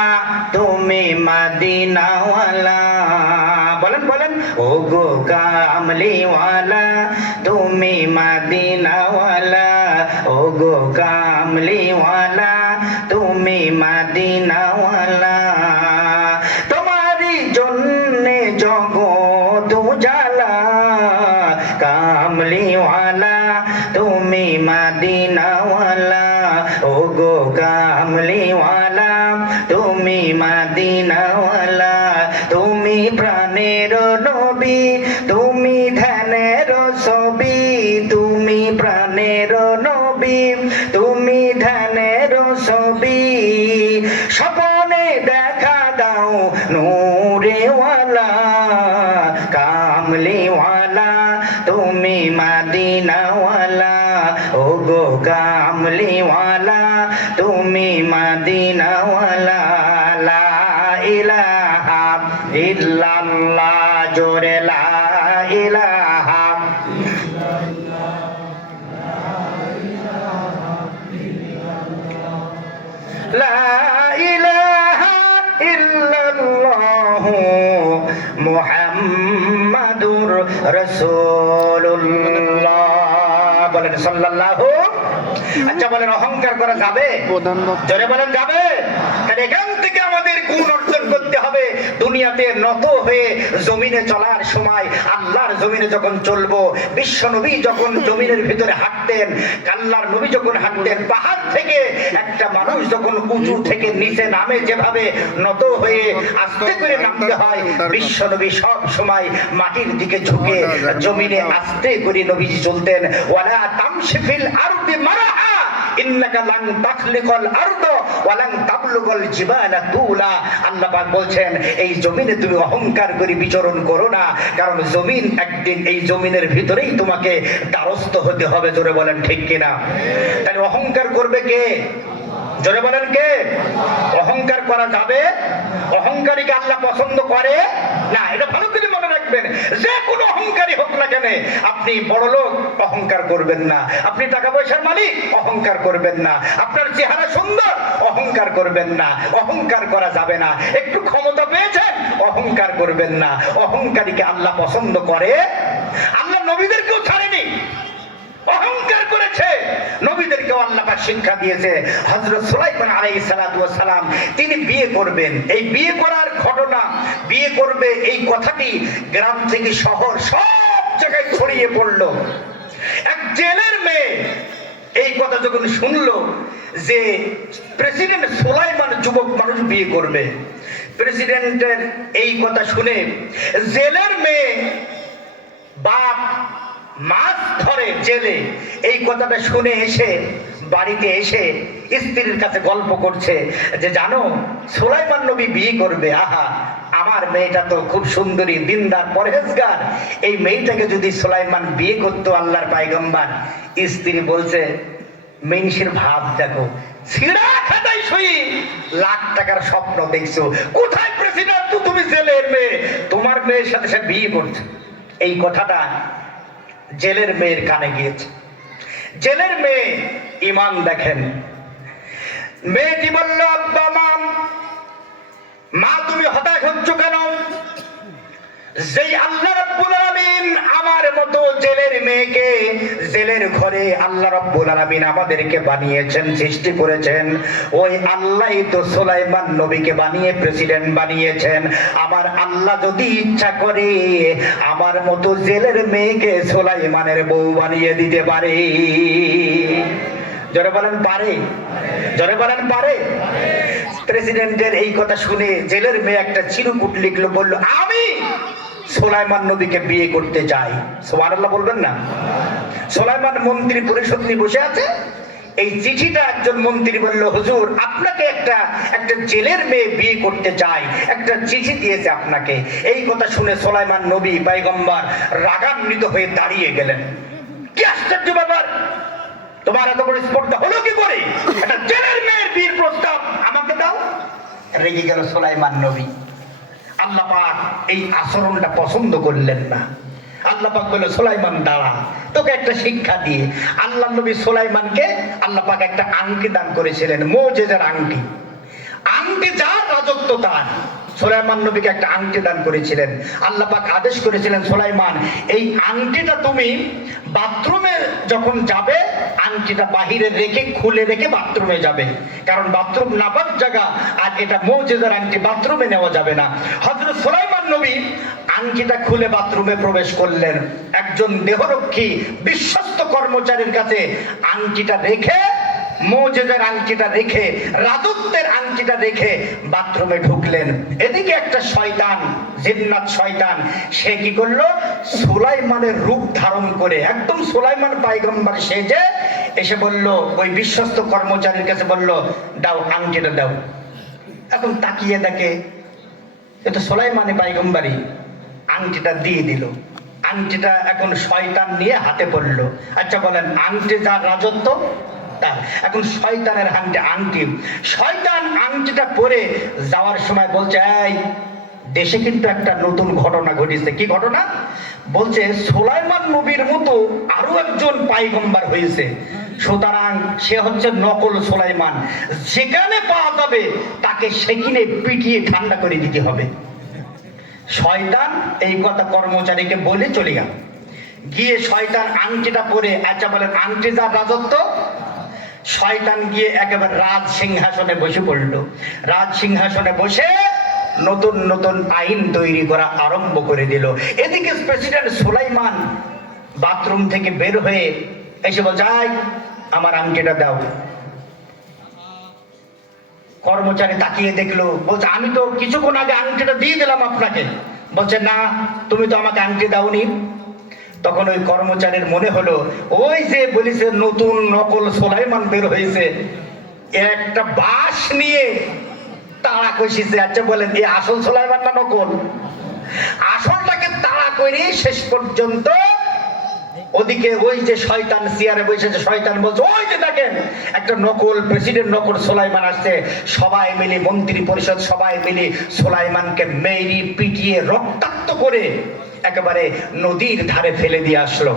তুমি মদিনাওয়ালা, বলেন বলেন। ওগো কামলিওয়ালা তুমি মদিনাওয়ালা, ওগো কামলিওয়ালা তুমি মদিনাওয়ালা, তোমারই জন্যে জগৎ উজালা, কামলিওয়ালা তুমি মদিনাওয়ালা, ওগো কামলিওয়ালা তুমি মদিনাওয়ালা, তুমি প্রাণের নবী, তুমি ধ্যানের ছবি, তুমি প্রাণের নবী, তুমি ধ্যানের ছবি, স্বপনে দেখা দাও নূরেওয়ালা, কামলিওয়ালা তুমি মদিনাওয়ালা, ওগো কামলিওয়ালা তুমি মদিনাওয়ালা, লা ইলাহা ইল্লাল্লাহ, জোরে লা ইলাহা লা ইলাহা ইল্লাল্লাহু মুহাম্মাদুর রাসূলুল্লাহ। বলেন সাল্লাল্লাহু। আচ্ছা বলেন, অহংকার করা যাবে? জোরে বলেন, যাবে? তাহলে এখান থেকে আমাদের গুণ অর্জন করতে হবে। দুনিয়াতে নত হয়ে জমিনে চলার সময়, আল্লাহর জমিনে যখন চলবো, বিশ্ব নবী যখন জমিনের ভিতরে হাঁটতেন, আল্লাহর নবী যখন হাঁটতেন, পাহাড় থেকে একটা মানুষ যখন উঁচু থেকে নিচে নামে যেভাবে নত হয়ে আস্তে করে নামতে হয়, বিশ্ব নবী সব সময় মাটির দিকে ঝুঁকে জমিনে আস্তে করে নবীজি চলতেন। ওয়ালা তামশি ফিল আরদি মারহা ইন্নাকা লান তাখলিকাল আরদ ওয়া লান তাবলুগাল জিবালা তুলা। আল্লাহ পাক বলছেন, এই জমিনে তুমি অহংকার করে বিচরণ করো না, কারণ জমিন একদিন এই জমিনের ভিতরেই তোমাকে দ্বারস্থ হতে হবে। জোরে বলেন ঠিক কিনা? তাহলে অহংকার করবে কে? জোরে বলেন কে? অহংকার করা যাবে? অহংকারীকে আল্লাহ পছন্দ করে না, এটা ভালো করে মনে রাখবেন। যে কোনো অহংকারী হোক না কেন, আপনি বড় লোক, অহংকার করবেন না। আপনি টাকা পয়সার মালিক, অহংকার করবেন না। আপনার চেহারা সুন্দর, অহংকার করবেন না। অহংকার করা যাবে না। একটু ক্ষমতা পেয়েছেন, অহংকার করবেন না। অহংকারীকে আল্লাহ পছন্দ করে। আল্লাহ নবীদেরকেও ছাড়েনি, অহংকার করেছে। নবীদেরকেও আল্লাহ পাক শিক্ষা দিয়েছে। হযরত সুলাইমান আলাইহিস সালাতু ওয়াস সালাম তিনি বিয়ে করবেন, এই বিয়ে করার ঘটনা, বিয়ে করবে এই কথাটি গ্রাম থেকে শহর সব জায়গায় ছড়িয়ে পড়ল। এক জেলের মেয়ে এই কথা যখন শুনলো যে প্রেসিডেন্ট সুলাইমান যুবক মানুষ বিয়ে করবে, প্রেসিডেন্টের এই কথা শুনে জেলের মেয়ে বাপ মাছ ধরে জেলে, এই কথাটা শুনে এসে বাড়িতে এসে স্ত্রীর কাছে গল্প করছে যে জানো সুলাইমান নবী বিয়ে করবে। আহা, আমার মেয়েটা তো খুব সুন্দরী, দিনদার, পরহেজগার, এই মেয়েটাকে যদি সুলাইমান বিয়ে করতো আল্লাহর পয়গম্বর। স্ত্রী বলছে, মেনসের ভাব দেখো, ছিড়া খাতায় শুই লাখ টাকার স্বপ্ন দেখছো, কোথায় প্রেসিডেন্ট, তুমি জেলের মেয়ে, তোমার মেয়ের সাথে সে বিয়ে করছে। এই কথাটা জেলের মেয়ের কানে গিয়েছে। জেলের মেয়ে ইমান দেখেন। মেয়েটি বলল, আব্বা মা তুমি হতাশ হচ্ছ কেন? যেই আল্লাহ রাব্বুল আলামিন আলামিন আমার মতো জেলের মেয়েকে জেলের ঘরে আল্লাহ রাব্বুল আলামিন আমাদেরকে বানিয়েছেন, সৃষ্টি করেছেন। ওই আল্লাহই তো সুলাইমান নবীকে বানিয়ে প্রেসিডেন্ট বানিয়েছেন। আমার আল্লাহ যদি ইচ্ছা করে আমার মতো জেলের মেয়েকে সুলাইমানের বউ বানিয়ে দিতে পারে। জোরে বলেন পারে, জোরে বলেন পারে। প্রেসিডেন্টের এই কথা শুনে জেলের মেয়ে একটা চিরকুট লিখলো, বলল আমি সুলাইমান নবীকে বিয়ে করতে চাই। সুবহানাল্লাহ বলবেন না? সুলাইমান মন্ত্রী পরিষদ নিয়ে বসে আছে। এই চিঠিটা একজন মন্ত্রী বলল, হুজুর আপনাকে একটা জেলের মেয়ে বিয়ে করতে চাই, একটা চিঠি দিয়েছে আপনাকে। এই কথা শুনে সুলাইমান নবী পয়গম্বর রাগান্বিত হয়ে দাঁড়িয়ে গেলেন। কি আশ্চর্য ব্যাপার, তোমার এত বড় স্পর্ধা হলো কি করে? একটা জেলের মেয়ের বিয়ের প্রস্তাব আমাকে দাও। রেগে গেল সুলাইমান নবী। আল্লাহ পাক এই আচরণটা পছন্দ করলেন না। আল্লাহ পাক বলল, সুলাইমান দাঁড়া, তোকে একটা শিক্ষা দিয়ে। আল্লাহ নবী সুলাইমানকে আল্লাহ পাক একটা আংটি দান করেছিলেন, মুজিজার আংটি। আংটি যার রাজত্ব তার। সুলাইমান নবীকে একটা আংটি দান করেছিলেন। আল্লাহ পাক আদেশ করেছিলেন, সুলাইমান এই আংটিটা তুমি বাথরুমে যখন যাবে আংটিটা বাহিরে রেখে খুলে রেখে বাথরুমে যাবে, কারণ বাথরুম নাপাক জায়গা, আর এটা মুজিজার আংটি, বাথরুমে নেওয়া যাবে না। হযরত সুলাইমান নবী আংটিটা খুলে বাথরুমে প্রবেশ করলেন। একজন দেহরক্ষী বিশ্বস্ত কর্মচারীর কাছে আংটিটা রেখে, মুজিজার আংটিটা রেখে, রাজত্বের আংটিটা রেখে বাথরুমে ঢুকলেন। এদিকে একটা শয়তান, জিন্নাত শয়তান, সে কি করলো, সুলাইমানের রূপ ধারণ করে একদম সুলাইমান পয়গম্বর সেজে এসে বলল, ওই বিশ্বস্ত কর্মচারীর কাছে বলল, দাও আংটিটা দাও। এখন তাকিয়ে দেখে এটা সুলাইমানে পয়গম্বরই, আংটিটা দিয়ে দিল। আংটিটা এখন শয়তান নিয়ে হাতে পড়লো। আচ্ছা বলেন, আংটি যার রাজত্ব তার। এখন শয়তানের আংটি, শয়তান আংটিটা পরে যাওয়ার সময় বলছে, এই দেশে কিন্তু একটা নতুন ঘটনা ঘটেছে। কি ঘটনা? বলছে সুলাইমান নবীর মতো আরো একজন পয়গম্বর হয়েছে, সুতরাং সে হচ্ছে নকল সুলাইমান। যেখানে পাওয়া যাবে তাকে সেখানে পিটিয়ে ঠান্ডা করে দিতে হবে। শয়তান এই কথা কর্মচারীকে বলে চলে গেল। গিয়ে শয়তান আংটিটা পরে, আচ্ছা বলেন আংটি যার রাজত্ব, শয়তান গিয়ে একেবারে রাজ সিংহাসনে বসে পড়ল। রাজ সিংহাসনে বসে নতুন নতুন আইন তৈরি করা আরম্ভ করে দিল। এদিকে প্রেসিডেন্ট সুলাইমান বাথরুম থেকে বের হয়ে এসে বলছে, আমার আংটিটা দাও। কর্মচারী তাকিয়ে দেখলো, বলছে আমি তো কিছুক্ষণ আগে আংটিটা দিয়ে দিলাম আপনাকে। বলছে না, তুমি তো আমাকে আংটি দাওনি। তখন ওই কর্মচারীর মনে হলো, ওই যে বলিছে নতুন নকল সুলাইমান বের হয়েছে, একটা বাঁশ নিয়ে তাড়া কষিছে। আচ্ছা বলেন, এই আসল সুলাইমান না নকল? আসলটাকে তাড়া করে শেষ পর্যন্ত ওদিকে ওই যে শয়তান চেয়ারে বসেছে, শয়তান বলছে, ওই যে দেখেন একটা নকল প্রেসিডেন্ট, নকল সুলাইমান আসছে। সবাই মিলে, মন্ত্রী পরিষদ সবাই মিলে সুলাইমানকে মেরি পিটিয়ে রক্তাক্ত করে একেবারে নদীর ধারে ফেলে দিয়ে আসলো।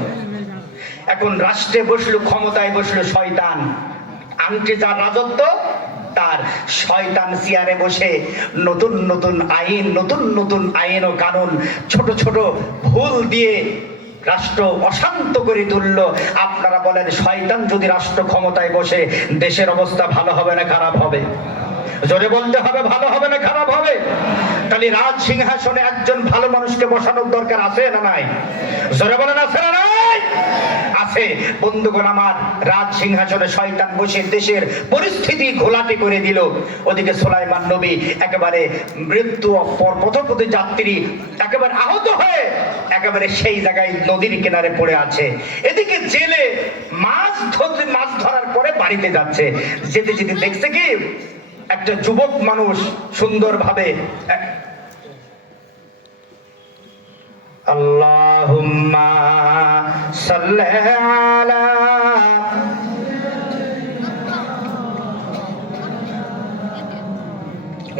এখন রাষ্ট্রে বসলো, ক্ষমতায় বসলো শয়তান, আংটি যার রাজত্ব তার। শয়তান চেয়ারে বসে নতুন নতুন আইন, নতুন নতুন আইন ও কানুন, ছোট ছোট ভুল দিয়ে রাষ্ট্র অশান্ত করে তুললো। আপনারা বলেন, শয়তান যদি রাষ্ট্র ক্ষমতায় বসে দেশের অবস্থা ভালো হবে না খারাপ হবে? জোরে বলতে হবে, ভালো হবে না খারাপ হবে? তাহলে রাজ সিংহাসনে একজন ভালো মানুষকে বসানোর দরকার আছে না নাই? জোরে বলেন, আছে না নাই? আছে। বন্ধুগণ আমার, রাজ সিংহাসনে শয়তান বসে দেশের পরিস্থিতি ঘোলাটে করে দিল। ওদিকে সুলাইমান নবী একেবারে মৃত্যু, পথপথে যাত্রী একেবারে আহত হয়ে একেবারে সেই জায়গায় নদীর কিনারে পড়ে আছে। এদিকে জেলে মাছ ধরার পরে বাড়িতে যাচ্ছে। যেতে যেতে দেখছে কি, একটা যুবক মানুষ সুন্দরভাবে, আল্লাহুম্মা সাল্লি আলা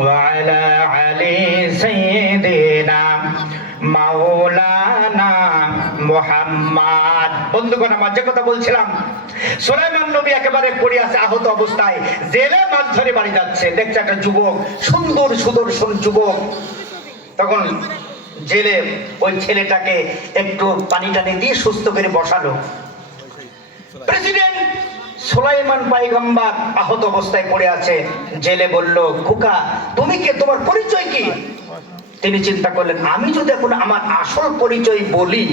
ওয়া আলা আলি সাইয়্যিদিনা মাওলানা মুহাম্মদ। বন্ধুগণ আমার, যে কথা বলছিলাম, সুলাইমান নবী একেবারে পড়ে আছে আহত অবস্থায়, জেলে মাছ ধরে বাড়ি যাচ্ছে। দেখছে একটা যুবক, সুন্দর সুদর্শন যুবক। তখন জেলে ওই ছেলেটাকে একটু পানি টানি দিয়ে সুস্থ করে বসালো। প্রেসিডেন্ট সুলাইমান পয়গম্বর আহত অবস্থায় পড়ে আছে। জেলে বলল, খোকা তুমি কে, তোমার পরিচয় কি? তিনি চিন্তা করলেন, আমি যদি এখন আমার আসল পরিচয় বলি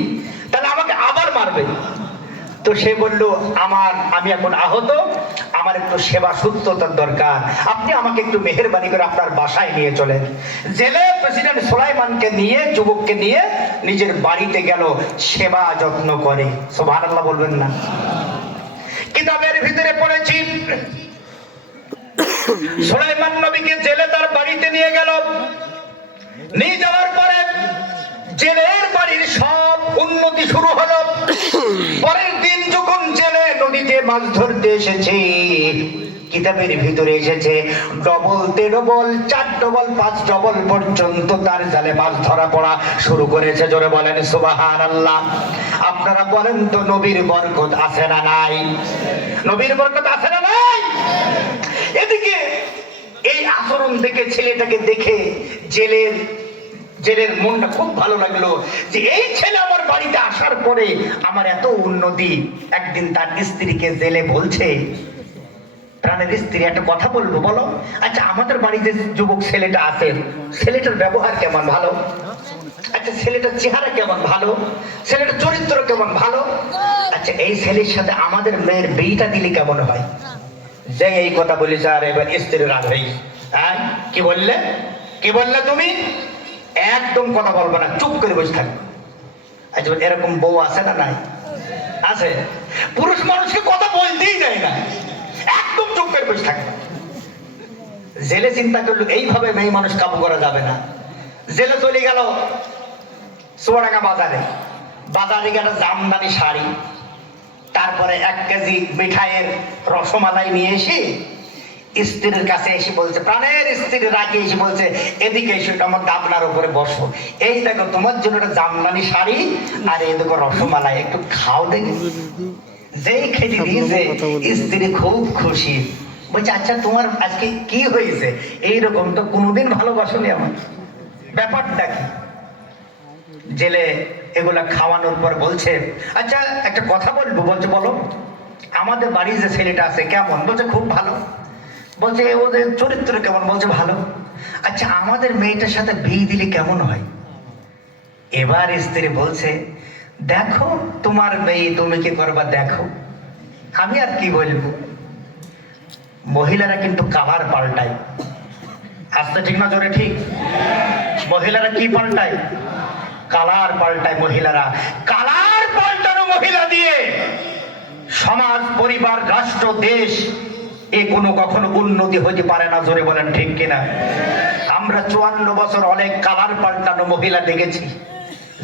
তাহলে আমাকে আবার মারবে। তো সে বলল, আমি এখন আহত, আমার একটু সেবা শুশ্রূষার দরকার, আপনি আমাকে একটু মেহেরবানি করে আপনার বাসায় নিয়ে চলেন। জেলে প্রেসিডেন্ট সুলাইমানকে নিয়ে, যুবককে নিয়ে নিজের বাড়িতে গেল সেবা যত্ন করে। সুবহানাল্লাহ বলবেন না? কিতাবের ভিতরে পড়েছি সুলাইমান নবীকে জেলে তার বাড়িতে নিয়ে গেল। নিয়ে যাওয়ার পরে জেলের বাড়ির সব উন্নতি শুরু হলো। পরের দিন যখন জেলে নদীতে মাছ ধরতে এসেছে, কিতাবের ভিতরে এসেছে ডবল, 13 4 ডবল 5 ডবল পর্যন্ত তার জালে মাছ ধরা পড়া শুরু করেছে। জোরে বলেন সুবহানাল্লাহ। আপনারা বলেন তো, নবীর বরকত আছে না নাই? নবীর বরকত আছে না নাই? এদিকে এই আচরণ দেখে, ছেলেটাকে দেখে জেলের মনটা খুব ভালো লাগলো যে এই ছেলে আমার বাড়িতে আসার পরে আমার এত উন্নতি। একদিন তার স্ত্রীকে জেলে বলছে, প্রাণের স্ত্রী, একটা কথা বলবো, বলো। আচ্ছা, আমাদের বাড়িতে যুবক ছেলেটা আছে, ছেলেটার ব্যবহার কেমন? ভালো। আচ্ছা, ছেলেটার চেহারা কেমন? ভালো। ছেলেটার চরিত্র কেমন? ভালো। আচ্ছা, এই ছেলের সাথে আমাদের মেয়ের বিয়েটা দিলে কেমন হয়? যে এই কথা বলেছে, আর এবার স্ত্রীর রাগ হয়ে, হ্যাঁ কি বললে, কি বললে তুমি? একদম কথা বলবো না, চুপ করে বসে থাকবে। আচ্ছা, এরকম বউ আছে না নাই? আছে। পুরুষ মানুষকে কথা বলতেই দেয় না, একদম চুপ করে বসে থাকবে। জেলে চিন্তা করলো, এইভাবে মেয়ে মানুষ কাবু করা যাবে না। জেলে চলে গেল চুয়াডাঙ্গা বাজারে গেল জামদানি শাড়ি, তারপরে 1 কেজি মিঠাইয়ের রসমালাই নিয়ে এসে স্ত্রীর কাছে এসে বলছে, প্রাণের স্ত্রী রাখি এসে বলছে, এদিকে এসে আমার গাবলার উপরে বসো, এই দেখো তোমার জন্য একটা জামদানি শাড়ি আর এই দেখো রসমালাই, একটু খাও দেখি। যেই খেতে দিয়েছে স্ত্রী খুব খুশি, বলছে, আচ্ছা তোমার আজকে কি হয়েছে? এইরকম তো কোনোদিন ভালোবাসনি আমার, ব্যাপারটা কি? জেলে এগুলা খাওয়ানোর পর বলছে, আচ্ছা একটা কথা বলবো। বলছে, বলো। আমাদের বাড়ির যে ছেলেটা আছে কেমন? বলছে, খুব ভালো। বলছে, ওদের চরিত্র কেমন? বলছে, ভালো। আচ্ছা, আমাদের মেয়েটার সাথে বিয়ে দিলে কেমন হয়? এবার স্ত্রী বলছে, দেখো তোমার মেয়ে, তুমি কি করবা দেখো, আমি আর কি বলবো। মহিলারা কিন্তু কালার পাল্টায়। আসতে ঠিক না জোরে ঠিক? মহিলারা কি পাল্টায়? কালার পাল্টায় মহিলারা। কালার পাল্টানো মহিলা দিয়ে সমাজ, পরিবার, রাষ্ট্র, দেশ এ কোনো কখনো উন্নতি হতে পারে না। জোরে বলেন ঠিক কিনা? আমরা 54 বছর অনেক কালার পাল্টানো মহিলা দেখেছি।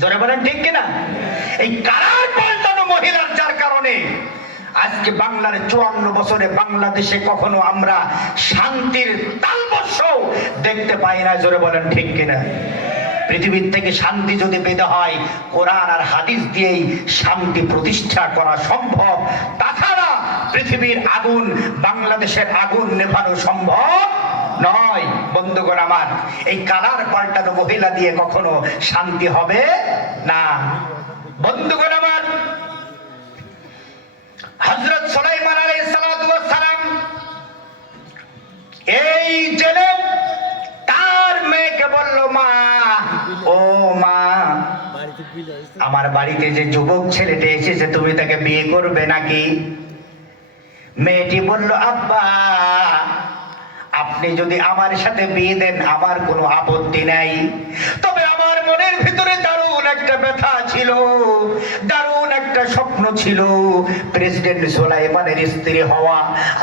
জোরে বলেন ঠিক কিনা? এই কালার পাল্টানো মহিলার যার কারণে আজকে বাংলার 54 বছরে বাংলাদেশে কখনো আমরা শান্তির তালবর্ষ দেখতে পাই না। জোরে বলেন ঠিক কিনা? পৃথিবীর থেকে শান্তি যদি পেতে হয়, কোরআন আর হাদিস দিয়েই শান্তি প্রতিষ্ঠা করা সম্ভব। তাছাড়া পৃথিবীর আগুন, বাংলাদেশের আগুন নেভানো সম্ভব নয়। বন্ধুগণ আমার, এই কালার পাল্টানো মহিলা দিয়ে কখনো শান্তি হবে না। বন্ধুগণ আমার, হযরত সুলাইমান আলাইহিস সালাতু ওয়াস সালাম এই জেলে তার মেয়েকে বলল, মা, ও মা, আমার বাড়িতে যে যুবক ছেলেটা এসেছে তুমি তাকে বিয়ে করবে নাকি? মেয়েটি বলল, আব্বা, আপনি যদি আমার সাথে বিয়ে দেন আমার কোনো আপত্তি নাই, তবে আমার মনের ভিতরে দারুণ একটা ব্যথা ছিল, দারুণ একটা স্বপ্ন ছিল, প্রেসিডেন্ট সুলাইমানের স্ত্রী হওয়া।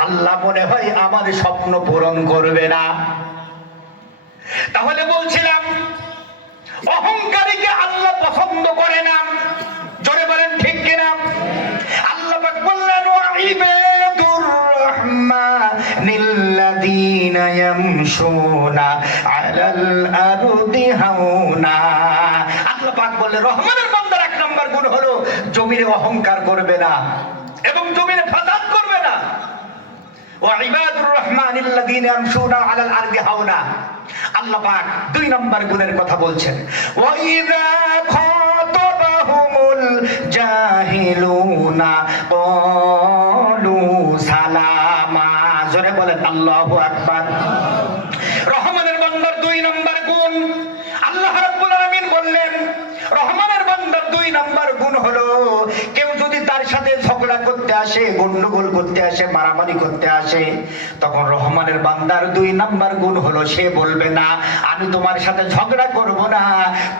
আল্লাহ মনে হয় আমার স্বপ্ন পূরণ করবে না। তাহলে বলছিলাম, অহংকারীকে আল্লাহ পছন্দ করে না। জোরে বলেন ঠিক কিনা? আল্লাহ পাক বললেন, ওয়াইবাদুর রাহমানিল্লাযীনা ইয়ামশুনা আলাল আরদি হাওনা। আল্লাহ পাক বললেন, রহমানের বান্দার 1 নম্বর গুণ হলো জমিনে অহংকার করবে না এবং জমিনে ফাসাদ করবে না। ওয়াইবাদুর রাহমানিল্লাযীনা ইয়ামশুনা আলাল আরদি হাওনা। আল্লাহ পাক 2 নম্বর গুণের কথা বলছেন, ওয়াইদা খাতাবাহুমুল জাহিলুনা ক্বালু সালামা। জোরে বলেন আল্লাহু আকবার। রহমানের বান্দার 2 নম্বর গুণ আল্লাহ রাব্বুল আলামিন বললেন, রহমানের বান্দার 2 নম্বর গুণ হলো, কেউ যদি তার সাথে ঝগড়া করতে আসে, গন্ডগোল করতে আসে, মারামারি করতে আসে, তখন রহমানের বান্দার 2 নম্বর গুণ হলো, সে বলবে না আমি তোমার সাথে ঝগড়া করব না,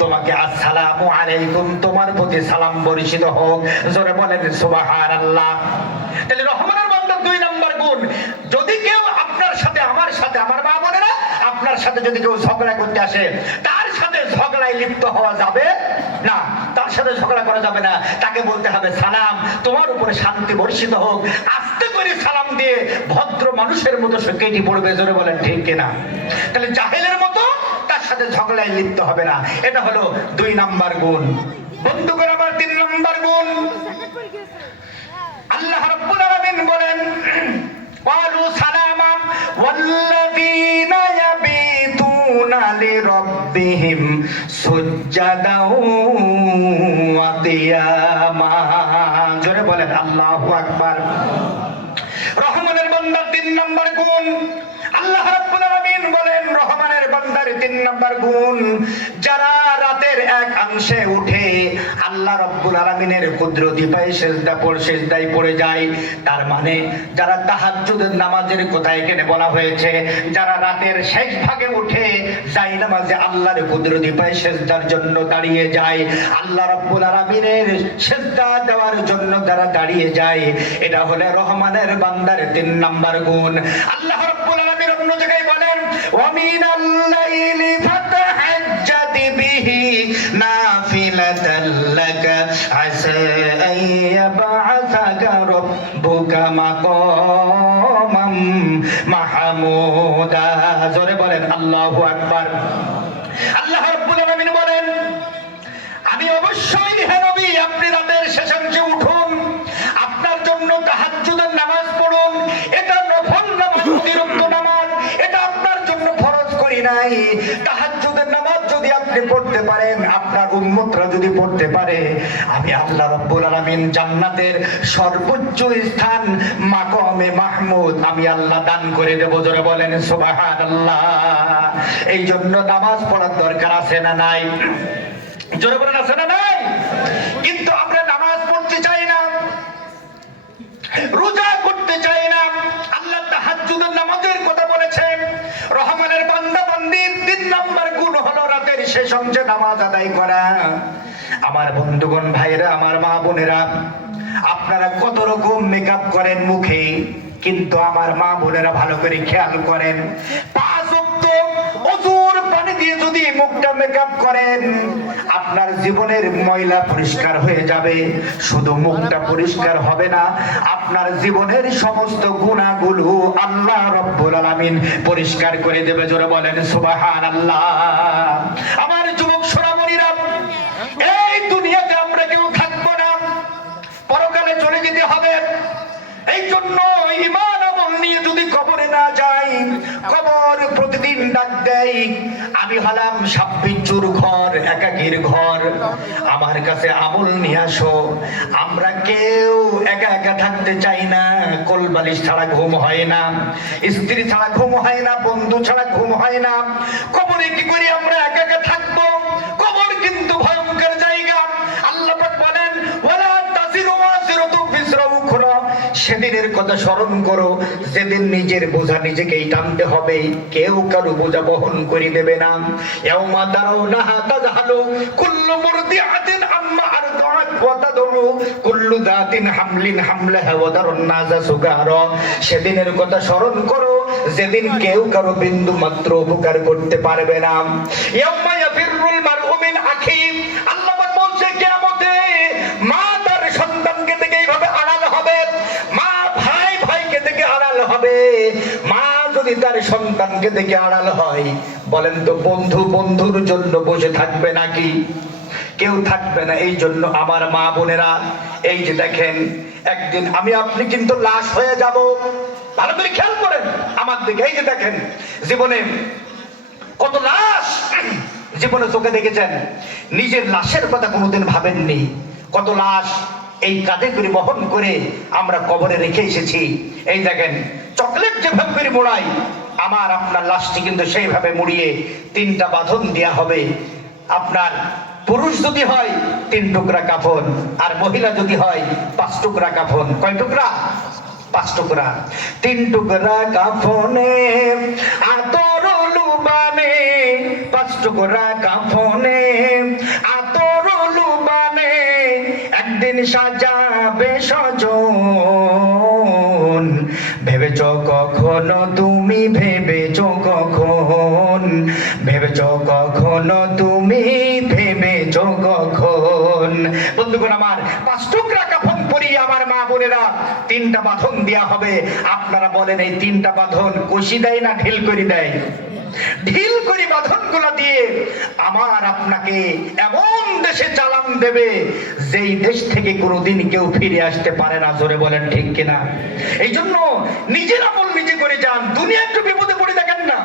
তোমাকে আসসালামু আলাইকুম, তোমার প্রতি সালাম বর্ষিত হোক। জোরে বলেন সুবহানাল্লাহ। তাহলে রহমানের বান্দার 2 নম্বর গুণ, যদি কেউ আপনার সাথে, আমার সাথে, আমার মা বোনেরা আপনার সাথে যদি কেউ ঝগড়া করতে আসে, তার সাথে ঝগড়ায় লিপ্ত হওয়া যাবে না, তার সাথে ঝগড়া করা যাবে না, তাকে বলতে হবে সালাম, তোমার উপরে শান্তি বর্ষিত হোক। আস্তে করে সালাম দিয়ে ভদ্র মানুষের মতো সে কেটে পড়বে। জোরে বলেন ঠিক কিনা? তাহলে জাহেলের মতো তার সাথে ঝগড়ায় লিপ্ত হবে না। এটা হলো 2 নম্বর গুণ। বন্ধুগণ আমার 3 নম্বর গুণ, আল্লাহ রাব্বুল আলামিন বলেন, ক্বালু সালামা ওয়াল্লাযীনা ইয়াবিতুনা লিরাব্বিহিম সুজদাও ওয়া কিয়ামা। জোরে বলেন আল্লাহু আকবার। রহমানের বান্দার 3 নম্বর গুণ, আল্লাহ রাব্বুল আলামিন বলেন, রহমানের বান্দার 3 নম্বর গুণ, যারা রাতের এক অংশে উঠে আল্লাহ রাব্বুল আলামিনের কুদরতি পায়ে সিজদায় পড়ে যায়। তার মানে যারা তাহাজ্জুদের নামাজের কথা এখানে বলা হয়েছে, যারা রাতের শেষ ভাগে উঠে যায় নামাজে আল্লাহর কুদরতি পায়ে সিজদার জন্য দাঁড়িয়ে যায়, আল্লাহ রাব্বুল আলামিনের সিজদা দেওয়ার জন্য যারা দাঁড়িয়ে যায়, এটা হলো রহমানের বান্দার 3 নম্বর গুণ। আল্লাহ রাব্বুল আলামিন অন্য জায়গায় বলেন, ওয়া মিনাল লাইলি ফাতাহাজ্জাদ বিহি নাফিলাতাল লাকা আসা আন ইয়াবআসাকা রাব্বুকা মাকামাম মাহমুদা। জোরে বলেন আল্লাহু আকবার। আল্লাহ রাব্বুল আলামিন বলেন, আমি অবশ্যই হে নবী, আপনি রাতের শেষাংশে উঠুন, আপনার জন্য তাহাজ্জুদের নামাজ পড়ুন। এটা নফল নামাজ, অতিরিক্ত নামাজ, এটা আপনার জন্য ফরজ করি নাই। তাহাজ্জুদের নামাজ যদি আপনি পড়তে পারেন, আপনার উম্মতরা যদি পড়তে পারে, আমি আল্লাহ রাব্বুল আলামিন জান্নাতের সর্বোচ্চ স্থান মাকামে মাহমুদ আমি আল্লাহ দান করে দেব। জোরে বলেন সুবহানাল্লাহ। এই জন্য নামাজ পড়ার দরকার আছে না নাই? জোরে বলেন আছে না নাই? কিন্তু আমরা নামাজ পড়তে চাই না, রোজা করতে চাই না। আল্লাহ তাহাজ্জুদের নামাজের কথা বলেছেন। রহমানের বান্দা বান্দির 3 নম্বর গুণ হলো রাতের শেষ অংশে নামাজ আদায় করা। আমার বন্ধুগণ, ভাইরা, আমার মা বোনেরা, আপনারা কত রকম মেকআপ করেন মুখে, কিন্তু আমার মা বোনেরা ভালো করে খেয়াল করেন, 5 ওয়াক্ত ওযুর পানি দিয়ে যদি মুখটা মেকআপ করেন, আপনার জীবনের ময়লা পরিষ্কার হয়ে যাবে। শুধু মুখটা পরিষ্কার হবে না, আপনার জীবনের সমস্ত গুনাহগুলো আল্লাহ রাব্বুল আলামিন পরিষ্কার করে দেবে। জোরে বলেন সুবহানাল্লাহ। আমার যুবক সোনামণিরা, এই দুনিয়াতে আমরা কেউ থাকবো না, পরকালে চলে যেতে হবে। এই জন্য ঈমান আমল নিয়ে যদি কবরে না যাই, কবর প্রতিদিন ডাক দেয়, আমি হলাম 26 ঘর, একাকীর ঘর, আমার কাছে আমল নিয়ে আসো। আমরা কেউ একা একা থাকতে চাই না। কোলবালিশ ছাড়া ঘুম হয় না, স্ত্রী ছাড়া ঘুম হয় না, বন্ধু ছাড়া ঘুম হয় না। কবরে কি করে আমরা একা একা থাকবো? কবর কিন্তু ভয়ঙ্কর জায়গা। আল্লাহ পাক বলেন, ওয়ালা তাজিরু ওয়াজিরাতুন বিজরা উখরা। সেদিনের কথা স্মরণ করো, যেদিন নিজের বোঝা নিজেকেই টানতে হবে, কেউ কারো বোঝা বহন করে দেবে না। ইয়াউমা তারাউনাহা তাযহালু কুল্লু মুরদিআতিন আম্মা আরদাআত ওয়া তাদরু কুল্লু যাতিন হামলিন হামলাহা ওয়া দারুন নাযা সুগারা। সেদিনের কথা স্মরণ করো, যেদিন কেউ কারো বিন্দু মাত্র উপকার করতে পারবে না। ইয়াউমা ইয়াফিরুল মারউ মিন আখি। আল্লাহ পাক বলছে, কিয়ামতে মা তার সন্তানকে থেকে এইভাবে আড়াল হবে, মা ভাই ভাইকে থেকে আড়াল হবে। মা যদি তার সন্তানকে থেকে আড়াল হয়, বলেন তো বন্ধু বন্ধুর জন্য বসে থাকবে নাকি? কেউ থাকবে না। এই জন্য আমার মা বোনেরা, এই যে দেখেন, একদিন আমি আপনি কিন্তু লাশ হয়ে যাব। ভালো করে খেয়াল করেন আমার দিকে। এই যে দেখেন, জীবনে কত লাশ জীবনে চোখে দেখেছেন, নিজের লাশের কথা কোনোদিন ভাবেননি। কত লাশ এই কাঁধে করে বহন করে আমরা কবরে রেখে এসেছি। এই দেখেন, চকলেট যেভাবে করে মোড়াই, আমার আপনার লাশটি কিন্তু সেইভাবে মুড়িয়ে 3টা বাঁধন দেয়া হবে। আপনার পুরুষ যদি হয় 3 টুকরা কাফন, আর মহিলা যদি হয় 5 টুকরা কাফন। কয় টুকরা? 5 টুকরা। 3 টুকরা কাফনে আতর লুবানে, 5 টুকরা কাফনে আতর লুবানে, একদিন সাজাবে সজন। ভেবেছ কখনো তুমি, ভেবেছ কখন, ভেবেছ কখনো তুমি, ভেবেছ কখন। বন্ধুগণ আমার, 5 টুকরা কাফন পরিয়ে আমার মা বোনেরা 3টা বাঁধন দেয়া হবে। আপনারা বলেন, এই 3টা বাঁধন কষি দেয় না ঢিল করে দেয়? ঢিল করে বাঁধন গুলা দিয়ে আমার আপনাকে এমন দেশে চালান দেবে যেই দেশ থেকে কোনোদিন কেউ ফিরে আসতে পারে না। জোরে বলেন ঠিক কিনা? এই জন্য নিজের আমল নিজে করে যান। দুনিয়া একটু বিপদে পড়ে দেখেন না,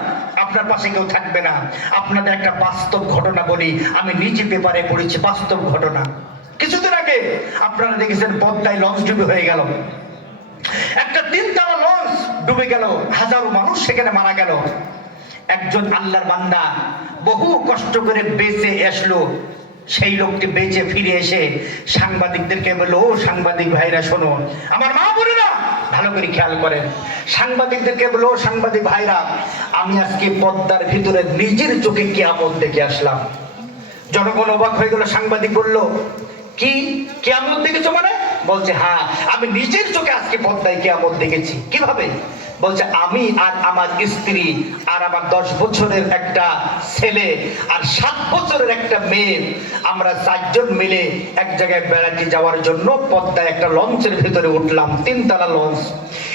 আপনার পাশে কেউ থাকবে না। আপনাদের একটা বাস্তব ঘটনা বলি, আমি নিজে পেপারে পড়েছি, বাস্তব ঘটনা। কিছুদিন আগে আপনারা দেখেছেন পদ্মায় লঞ্চ ডুবে হয়ে গেল। একটা 3তলা লঞ্চ ডুবে গেল, হাজারো মানুষ সেখানে মারা গেল। একজন আল্লাহর বান্দা বহু কষ্ট করে বেঁচে আসলো। সেই লোকটি বেঁচে ফিরে এসে সাংবাদিকদেরকে বলল, ও সাংবাদিক ভাইরা শোনো, আমার মা বোনেরা ভালো করে খেয়াল করেন। সাংবাদিকদেরকে বলল, ও সাংবাদিক ভাইরা, আমি আজকে পদ্মার ভিতরে নিজের চোখে কিয়ামত দেখে আসলাম। জনগণ অবাক হয়ে গেল। সাংবাদিক বলল, কি কিয়ামত দেখেছো মানে? বলছে, হ্যাঁ, আমি নিজের চোখে আজকে পদ্মায় কিয়ামত দেখেছি। কিভাবে? বলছে, আমি আর আমার স্ত্রী আর আমার 10 বছরের একটা ছেলে আর 7 বছরের একটা মেয়ে, আমরা 4 জন মিলে এক জায়গায় বেড়াতে যাওয়ার জন্য পদ্মায় একটা লঞ্চের ভিতরে উঠলাম, 3তলা লঞ্চ।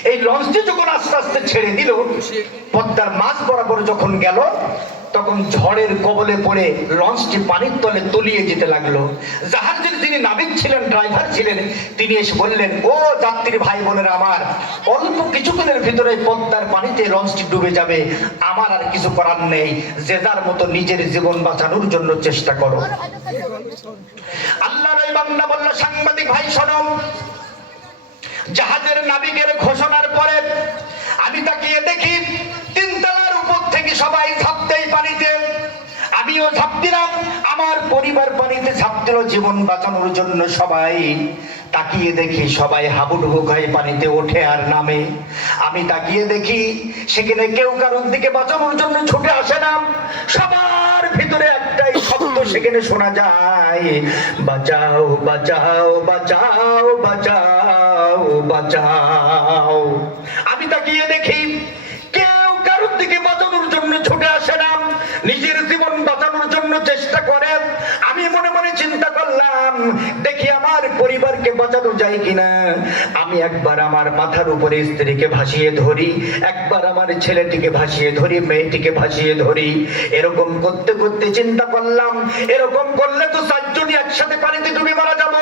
এই লঞ্চটি যখন আস্তে আস্তে ছেড়ে দিল, পদ্মার মাঝ বরাবর যখন গেল, তখন ঝড়ের কবলে পড়ে লঞ্চটি পানির তলে তলিয়ে যেতে লাগলো। জাহাজের যিনি নাবিক ছিলেন, ড্রাইভার ছিলেন, তিনি এসে বললেন, ও যাত্রী ভাই বোনেরা আমার, অল্প কিছুক্ষণের ভিতরে পদ্মার পানিতে লঞ্চটি ডুবে যাবে, আমার আর কিছু করার নেই, যে যার মতো নিজের জীবন বাঁচানোর জন্য চেষ্টা করো। আল্লাহর ওই বান্দা বলল, সাংবাদিক ভাই শোনো, জাহাজের নাবিকের ঘোষণার পরে আমি তাকিয়ে দেখি 3তলার উপর থেকে সবাই ঝাঁপতেই পানিতে, আমিও ঝাঁপ দিলাম, আমার পরিবার পানিতে ঝাঁপ দিল জীবন বাঁচানোর জন্য। সবাই তাকিয়ে দেখি সবাই হাবুডুবু খায় পানিতে ওঠে আর নামে। আমি তাকিয়ে দেখি সেখানে কেউ কারোর দিকে বাঁচানোর জন্য ছুটে আসে না। সবার ভিতরে একটাই শব্দ সেখানে শোনা যায়, বাঁচাও বাঁচাও বাঁচাও বাঁচাও বাঁচাও। আমি তাকিয়ে দেখি কেউ কারোর দিকে বাঁচানোর জন্য ছুটে আসে না, নিজের জীবন বাঁচানোর জন্য চেষ্টা করে। আমি মনে মনে চিন্তা করলাম, দেখি আমার পরিবারকে বাঁচানো যায় কিনা। আমি একবার আমার মাথার উপরে স্ত্রীকে ভাসিয়ে ধরি, একবার আমার ছেলেটিকে ভাসিয়ে ধরি, মেয়েটিকে ভাসিয়ে ধরি। এরকম করতে করতে চিন্তা করলাম, এরকম করলে তো 4 জনই একসাথে পানিতে ডুবে মারা যাব।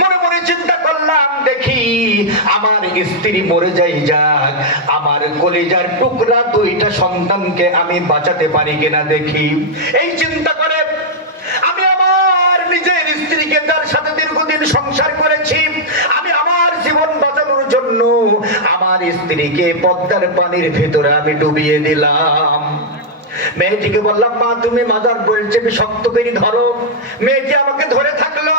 মনে মনে চিন্তা করলাম, দেখি আমার স্ত্রী মরে যাই যাক, আমার কলিজার টুকরা 2টা সন্তানকে আমি বাঁচাতে পারি কিনা দেখি। এই চিন্তা করে আমি আমার নিজের স্ত্রীকে, যার সাথে দীর্ঘদিন সংসার করেছি, আমি আমার জীবন বাঁচানোর জন্য আমার স্ত্রীকে পদ্মার পানির ভিতরে আমি ডুবিয়ে দিলাম। মেয়েটিকে বললাম, মা তুমি মাজার বলছে শক্ত করে ধরো। মেয়েটি আমাকে ধরে থাকলো,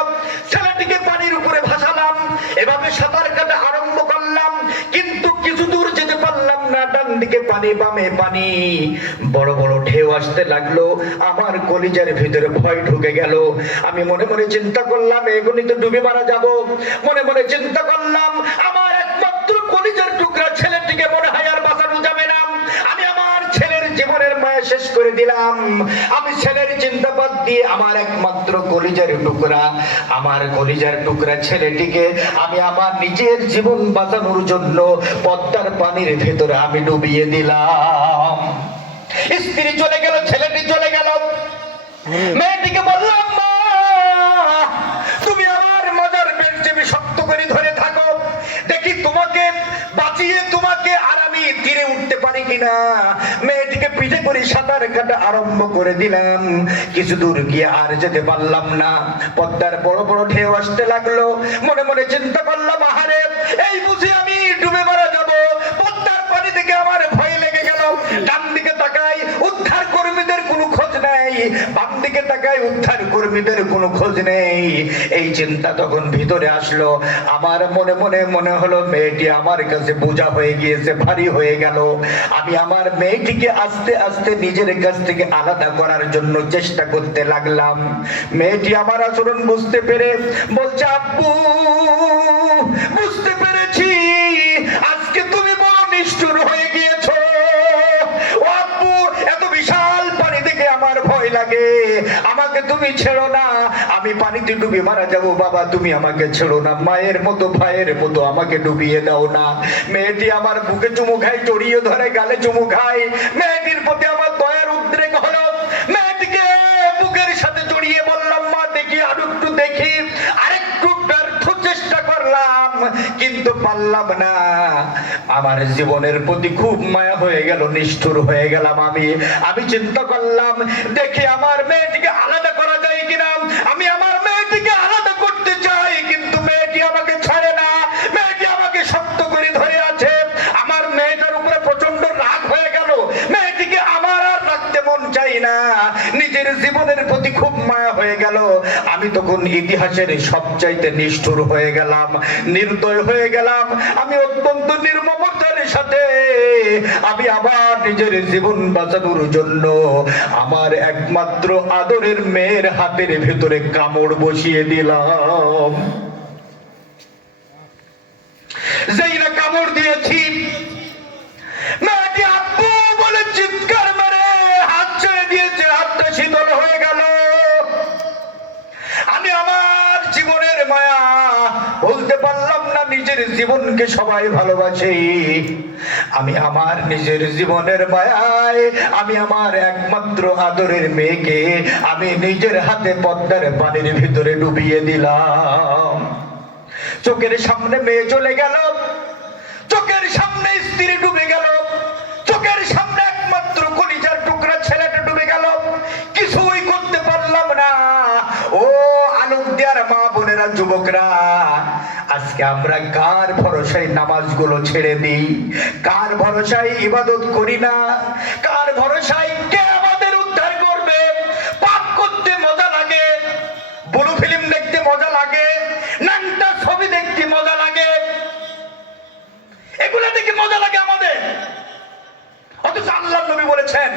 ছেলেটিকে পানির উপরে ভাসালাম, এভাবে সাঁতার কাটা আরম্ভ করলাম, কিন্তু কিছু দূর যেতে পারলাম না। ডান দিকে পানি, বামে পানি, বড় বড় ঢেউ আসতে লাগলো। আমার কলিজার ভিতরে ভয় ঢুকে গেল। আমি মনে মনে চিন্তা করলাম, এখনই তো ডুবে মারা যাব। মনে মনে চিন্তা করলাম, আমার একমাত্র কলিজার টুকরা ছেলেটিকে মনে হয় আর বাঁচানো যাবে না। আমি আমার ছেলের জীবনের মায়া শেষ করে দিলাম। আমি ছেলের চিন্তা বাদ দিয়ে আমার একমাত্র কলিজার টুকরা, আমার কলিজার টুকরা ছেলেটিকে আমি আমার নিজের জীবন বাঁচানোর জন্য পদ্মার পানির ভেতরে আমি ডুবিয়ে দিলাম। স্ত্রী চলে গেল, ছেলেটি চলে গেল। মেয়েটিকে বললাম, মা তুমি আমার মাজার বেঞ্চে শক্ত করে ধরে থাকো, দেখি তোমাকে বাঁচিয়ে তোমাকে আর আমি তীরে উঠতে পারি কিনা। না, মেয়েটিকে পিঠে করে সাঁতার কাটা আরম্ভ করে দিলাম। কিছু দূর গিয়ে আর যেতে পারলাম না, পদ্মার বড় বড় ঢেউ আসতে লাগলো। মনে মনে চিন্তা করলাম, আহারে এই বুঝি আমি ডুবে মারা যাব। পদ্মার পানি থেকে আমার ভয় লেগে গেল। ডান দিকে তাকাই, উদ্ধার কর্মীদের কোনো খোঁজ নেই, বাম দিকে তাকাই, উদ্ধার কর্মীদের কোনো খোঁজ নেই। এই চিন্তা তখন ভিতরে আসলো। আমার মনে মনে মনে হলো মেয়েটি আমার কাছে বোঝা হয়ে গিয়েছে, ভারী হয়ে গেল। আমি আমার মেয়েটিকে আস্তে আস্তে নিজের কাছ থেকে আলাদা করার জন্য চেষ্টা করতে লাগলাম। মেয়েটি আমার আচরণ বুঝতে পেরে বলছে, আব্বু বুঝতে পেরেছি আজকে তুমি বড় নিষ্ঠুর হয়ে গিয়েছো। ও আব্বু, এত বিশাল পানি দেখে আমার ভয় লাগে, আমাকে তুমি ছেড়ো না, আমি পানিতে ডুবে মারা যাবো। বাবা তুমি আমাকে ছেড়ো না, মায়ের মতো ভাইয়ের মতো আমাকে ডুবিয়ে দাও না। মেয়েটি আমার বুকে চুমু খায়, জড়িয়ে ধরে, গালে চুমু খায়। মেয়েটির প্রতি আমার দয়ার উদ্রেক হলো। মেয়েটিকে বুকের সাথে জড়িয়ে বললাম, মা দেখি আরো একটু দেখি। আরেকটু ব্যর্থ চেষ্টা করলাম কিন্তু পারলাম না। আমার জীবনের প্রতি খুব মায়া হয়ে গেল, নিষ্ঠুর হয়ে গেলাম। আমি চিন্তা করলাম, দেখি আমার মেয়েটিকে আলাদা করা যায় কিনা। আমি আমার মেয়েটিকে আলাদা করতে চাই, কিন্তু মেয়েটি আমাকে ছাড়ে না, মেয়েটি আমাকে শক্ত করে ধরে আছে। আমার মেয়েটার উপরে প্রচন্ড রাগ হয়ে গেল, মেয়েটিকে আমার আর রাখতে মন চাই না, নিজের জীবনের প্রতি খুব মায়া হয়ে গেল। আমি তখন ইতিহাসের সবচাইতে নিষ্ঠুর হয়ে গেলাম, নির্দয় হয়ে গেলাম। আমি অত্যন্ত নির্মমতার সাথে আমি আবার নিজের জীবন বাঁচানোর জন্য আমার একমাত্র আদরের মেয়ের হাতের ভেতরে কামড় বসিয়ে দিলাম। যেই না কামড় দিয়েছি, মেয়েটি আব্বু বলে চিৎকার মেরে হাত ছেড়ে দিয়েছে, হাতটা শীতল হয়ে গেল। আমি আমার জীবনের মায়া বলতে পারলাম না, নিজের জীবনকে সবাই ভালোবাসে, আমি আমার নিজের জীবনের মায়ায় আমি আমার একমাত্র আদরের মেয়েকে আমি নিজের হাতে পদ্মার পানির ভিতরে ডুবিয়ে দিলাম। চোখের সামনে মেয়ে চলে গেল, চোখের সামনে স্ত্রী ডুবে গেল, চোখের সামনে একমাত্র কলিজার টুকরা ছেলেটা ডুবে গেল। কিছুই করতে পারলাম না। ও আলোক দেয়ার মা বোনেরা, যুবকরা, আজকে আমরা কার ভরসায় নামাজগুলো ছেড়ে দিই, কার ভরসায় ইবাদত করি না, কার ভরসায় কে আমাদের উদ্ধার করবে। পাপ করতে মজা লাগে, ব্লু ফিল্ম দেখতে মজা লাগে, নাংটা ছবি দেখতে মজা লাগে, এগুলা দেখে মজা লাগে আমাদের। অথচ আল্লাহর নবী বলেছেন,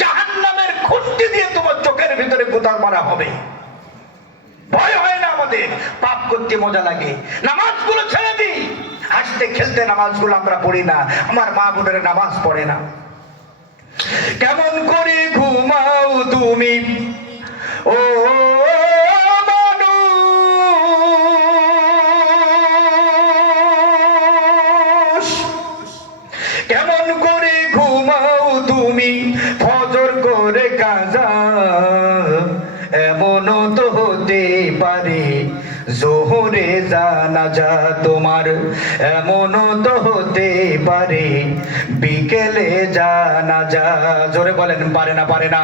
জাহান্নামের খুঁটি দিয়ে তোমার চোখের ভিতরে কোদাল মারা হবে। ভয় হয় না আমাদের, পাপ করতে মজা লাগে, নামাজগুলো ছেড়ে দিই। হাসতে খেলতে নামাজগুলো আমরা পড়ি না, আমার মা বোনেরা নামাজ পড়ে না। কেমন করে ঘুমাও তুমি ও মানুষ, কেমন করে ঘুমাও তুমি ফজর করে কাজা। এমন তো হতে পারে জোহরে জানাজা তোমার, এমন তো হতে পারে বিকেলে জানাজা। জোরে বলেন, পারে না? পারে না?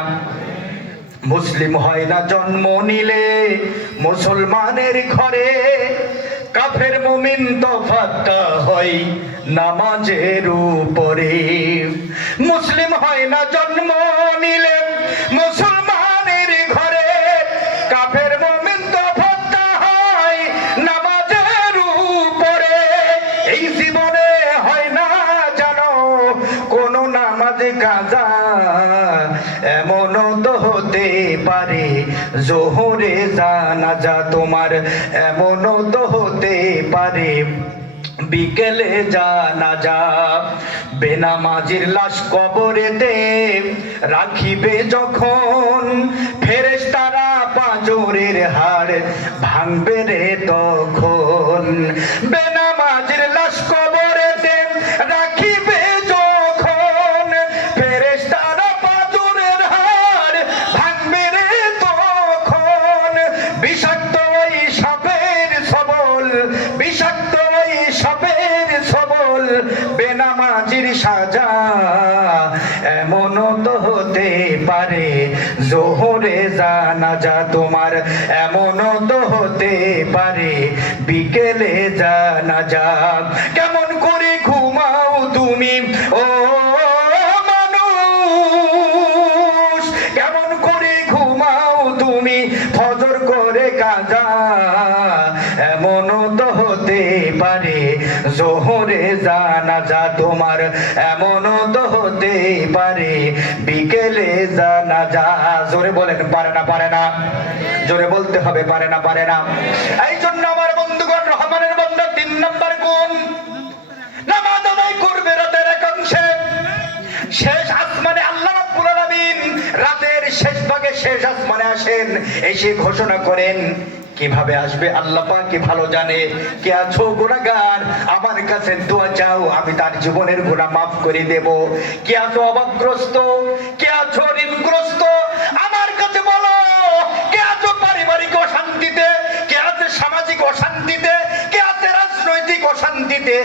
মুসলিম হয় না জন্ম নিলে মুসলমানের ঘরে, কাফের মুমিন তফাৎটা হয় নামাজের উপরে। মুসলিম হয় না জন্ম নিলে মুসলমানের ঘরে, কাফের মুমিন তফাৎটা হয় নামাজের উপরে। এই জীবনে হয় না জানো কোন নামাজে কাজা, এমন তো হতে পারে জোহরে জানাজা তোমার, এমন তো হতে পারে বিকেলে জানাজা। বেনামাজির লাশ কবরেতে রাখিবে যখন, ফেরেশতারা পাঁজরের হাড় ভাঙবে রে তখন। বেনামাজির লাশ কবরেতে রাখিবে যখন, ফেরেশতারা পাঁজরের হাড় ভাঙবে রে তখন। বিষাক্ত ওই সাপের সবল, বিষাক্ত ওই সাপের সবল বেনামাজির সাজা। পারে জোহরে জানাজা তোমার, এমনও তো হতে পারে বিকেলে জানাজা। কেমন করে ঘুমাও তুমি ও মানুষ, কেমন করে ঘুমাও তুমি ফজর করে কাজা, এমনও তো হতে পারে জোহরে জানাজা তোমার, এমনও তো হতে পারে বিকেলে জানাজা। জোরে বলেন পারে না? পারে না? জোরে বলতে হবে পারে না? পারে না? এই জন্য আমার বন্ধুগণ, রহমানের বান্দা 3 নাম্বার গুণ, নামাজ আদায় করবে রাতের একাংশে। শেষ আসমানে আল্লাহ রাব্বুল আলামিন রাতের শেষ ভাগে শেষ আসমানে আসেন, এসে ঘোষণা করেন। কিভাবে আসবে আল্লাহ পাক কি ভালো জানে। কে আছো গুনাহগার, আমার কাছে দোয়া চাও, আমি তার জীবনের গুনাহ মাফ করে দেব। কে আছো অভাবগ্রস্ত, কে আছো ঋণগ্রস্ত, আমার কাছে বলো। কে আছো পারিবারিক অশান্তিতে, কে আছে সামাজিক অশান্তিতে, কে আছে রাজনৈতিক অশান্তিতে।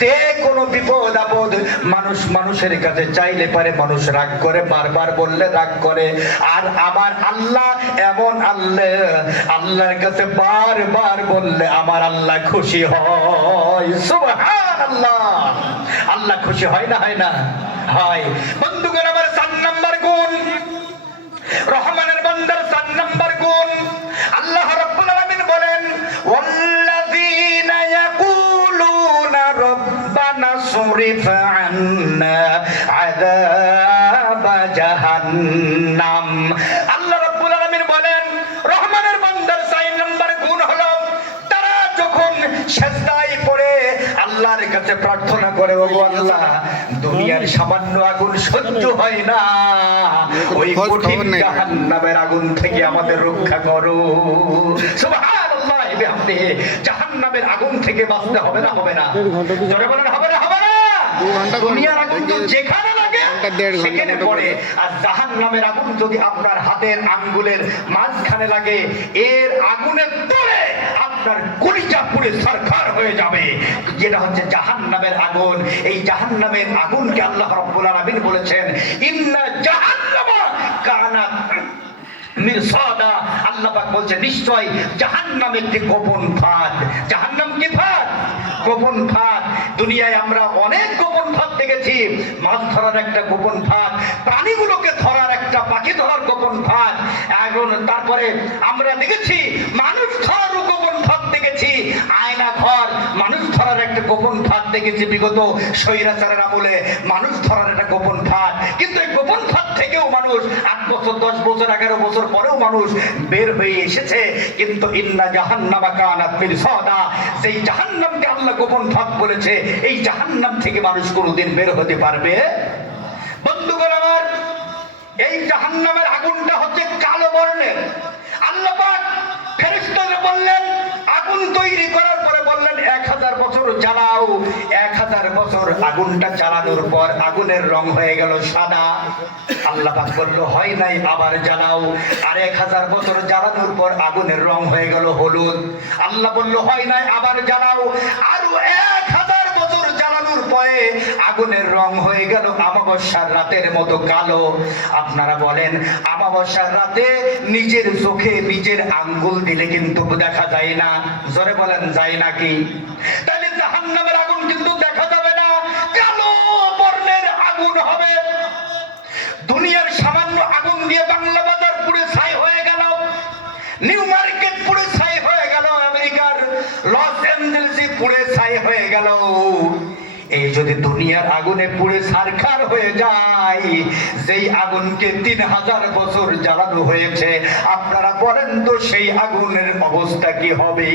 যে কোনো বিপদ আপদ মানুষ মানুষের কাছে চাইলে পারে, মানুষ রাগ করে, বারবার বললে রাগ করে। আর আমার আল্লাহ এমন আল্লাহ, আল্লাহর কাছে বারবার বললে আমার আল্লাহ খুশি হয়। সুবহানাল্লাহ। আল্লাহ খুশি হয় না? হয় না? হয়। বন্ধুগণ আমার 4 নাম্বার গুণ, রহমানের বান্দার 4 নাম্বার গুণ, আল্লাহ রাব্বুল আলামিন বলেন ওয়াল্লাযীনা ইয়াকুলুনা রব্বানা সুরিফ আন্না আযাবা জাহান্নাম। আল্লাহ রাব্বুল আলামিন বলেন রহমানের বান্দার 4 নাম্বার গুণ হলো তারা যখন সিজদায় পড়ে আল্লাহর কাছে প্রার্থনা করে, ওগো আল্লাহ দুনিয়ার সামান্য আগুন সহ্য হয় না, ওই কঠিন জাহান্নামের আগুন থেকে আমাদের রক্ষা করো। সুবহানাল্লাহ। বিহামদিহি। জাহান্নামের আগুন থেকে বাঁচতে হবে না? হবে না? জোরে বলেন হবে না? হবে না? দুনিয়ার আগুন তো যেখানে লাগে সেখানে পড়ে, আর জাহান্নামের আগুন যদি আপনার হাতের আঙ্গুলের মাঝখানে লাগে, এর আগুনের তলে আপনার কলিজা পুড়ে ছারখার হয়ে যাবে। যেটা হচ্ছে জাহান্নামের আগুন। এই জাহান্নামের আগুনকে আল্লাহ রাব্বুল আলামিন বলেছেন ইন্না জাহান্নামা কানাত মিরসাদা। আল্লাহ পাক বলছেন নিশ্চয় জাহান্নাম একটি গোপন ফাঁদ। জাহান্নাম কি ফাঁদ? গোপন ফাঁদ। দুনিয়ায় আমরা অনেক গোপন ফাঁদ দেখেছি। মাছ ধরার একটা গোপন ফাঁদ, প্রাণীগুলোকে ধরার একটা, পাখি ধরার গোপন ফাঁদ। এখন তারপরে আমরা দেখেছি মানুষ ধরার গোপন ফাঁদ দেখেছি, আয়না ঘর মানুষ ধরার একটা গোপন ফাঁদ দেখেছি। বিগত স্বৈরাচারের আমলে মানুষ ধরার একটা গোপন ফাঁদ। কিন্তু এই গোপন ফাঁদ থেকেও মানুষ 8 বছর 10 বছর 11 বছর পরেও মানুষ বের হয়ে এসেছে। কিন্তু ইন্না জাহান্নামা কানাত মিরসাদা, সেই জাহান্নামকে আল্লাহ গোপন ফাঁদ বলেছে, এই জাহান্নাম থেকে মানুষ কোনোদিন বের হতে পারবে। বন্ধুগণ আমার, এই জাহান্নামের আগুনটা হচ্ছে কালো বর্ণের। আল্লাহ পাক ফেরেশতাদের বললেন আগুন তৈরি করার পরে বললেন 1000 বছর জ্বালাও। 1000 বছর আগুনটা জ্বালানোর পর আগুনের রং হয়ে গেল সাদা। আল্লাহ পাক বলল হয় নাই, আবার জ্বালাও। আর 1000 বছর জ্বালানোর পর আগুনের রং হয়ে গেল হলুদ। আল্লাহ বলল হয় নাই, আবার জ্বালাও। আরো 1000 বছর জ্বালানোর পরে আগুনের রং হয়ে গেল অমাবস্যার রাতের মতো কালো। আপনারা বলেন অমাবস্যার রাতে নিজের চোখে নিজের আঙ্গুল দিলে কিন্তু দেখা যায় না। জোরে বলেন যায় নাকি? তাহলে জাহান্নামের আগুন কিন্তু দেখা যাবে না, কালো বর্ণের আগুন হবে। দুনিয়ার সামান্য আগুন দিয়ে বাংলা বাজার পুড়ে ছাই হয়ে গেল, নিউ মার্কেট পুড়ে ছাই হয়ে গেল, আমেরিকার লস অ্যাঞ্জেলেসে পুড়ে ছাই হয়ে গেল। এই যদি দুনিয়ার আগুনে পুড়ে ছারখার হয়ে যায়, যেই আগুনকে 3000 বছর জ্বালানো হয়েছে, আপনারা বলেন তো সেই আগুনের অবস্থা কি হবে?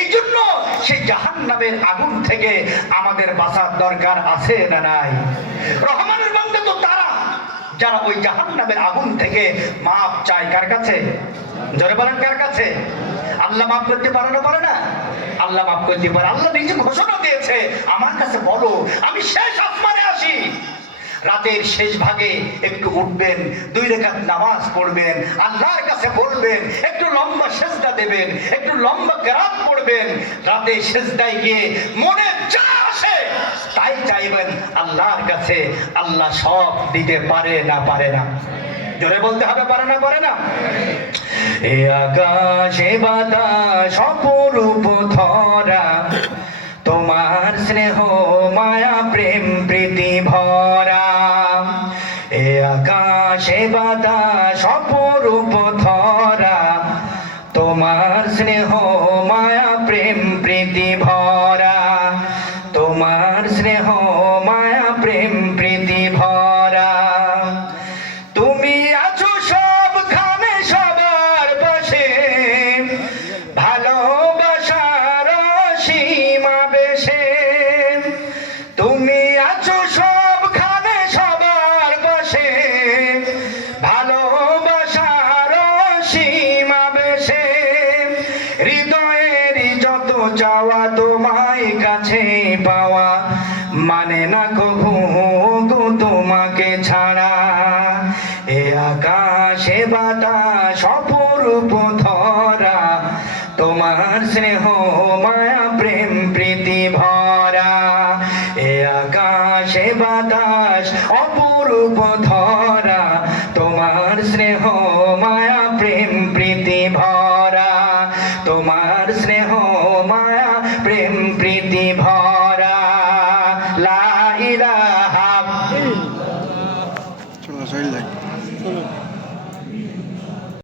এই জন্য সেই জাহান্নামের আগুন থেকে আমাদের বাঁচার দরকার আছে না নাই? রহমানের বান্দা তো তারা যারা ওই জাহান্নামের আগুন থেকে মাপ চায়। কার কাছে? জোরে বলেন কার কাছে? আল্লাহ মাফ করতে পারে না? পারে না? আল্লাহ মাফ করতে পারে। আল্লাহ নিজে ঘোষণা দিয়েছে আমার কাছে বলো, আমি শেষ আসমানে আসি। রাতের শেষ ভাগে একটু উঠবেন, 2 রাকাত নামাজ পড়বেন, আল্লাহর কাছে বলবেন, একটু লম্বা সেজদা দেবেন, একটু লম্বা কিরাত পড়বেন। রাতে সেজদায় গিয়ে মনে যা আসে তাই চাইবেন আল্লাহর কাছে। আল্লাহ সব দিতে পারে না? পারে না? জোরে বলতে হবে, পারে না পারে না? এ আকাশে বাতাস অপরূপ ধরা, তোমার স্নেহ মায়া প্রেম প্রীতি ভরা। এ আকাশে বাতাস অপরূপ ধরা, তোমার স্নেহ মায়া প্রেম প্রীতি ভরা, তোমার স্নেহ মায়া প্রেম প্রীতি ভরা। তুমি আছো সবখানে সবার পাশে, ভালোবাসার সীমা বেশে। তুমি আছো সবখানে সবার পাশে, ভালোবাসার সীমা বেশে। হৃদয়ের যত চাওয়া তোমায় কাছে পাওয়া, মানে না কভু গো তোমাকে ছাড়া। এ আকাশে বাতাস অপরূপ ধরা, তোমার স্নেহ মায়া প্রেম প্রীতি ভরা। এ আকাশে বাতাস অপরূপ ধরা, তোমার স্নেহ মায়া প্রেম প্রীতি ভরা, তোমার স্নেহ মায়া প্রেম প্রীতি ভরা। লা ইলাহা। চলো চল যাই।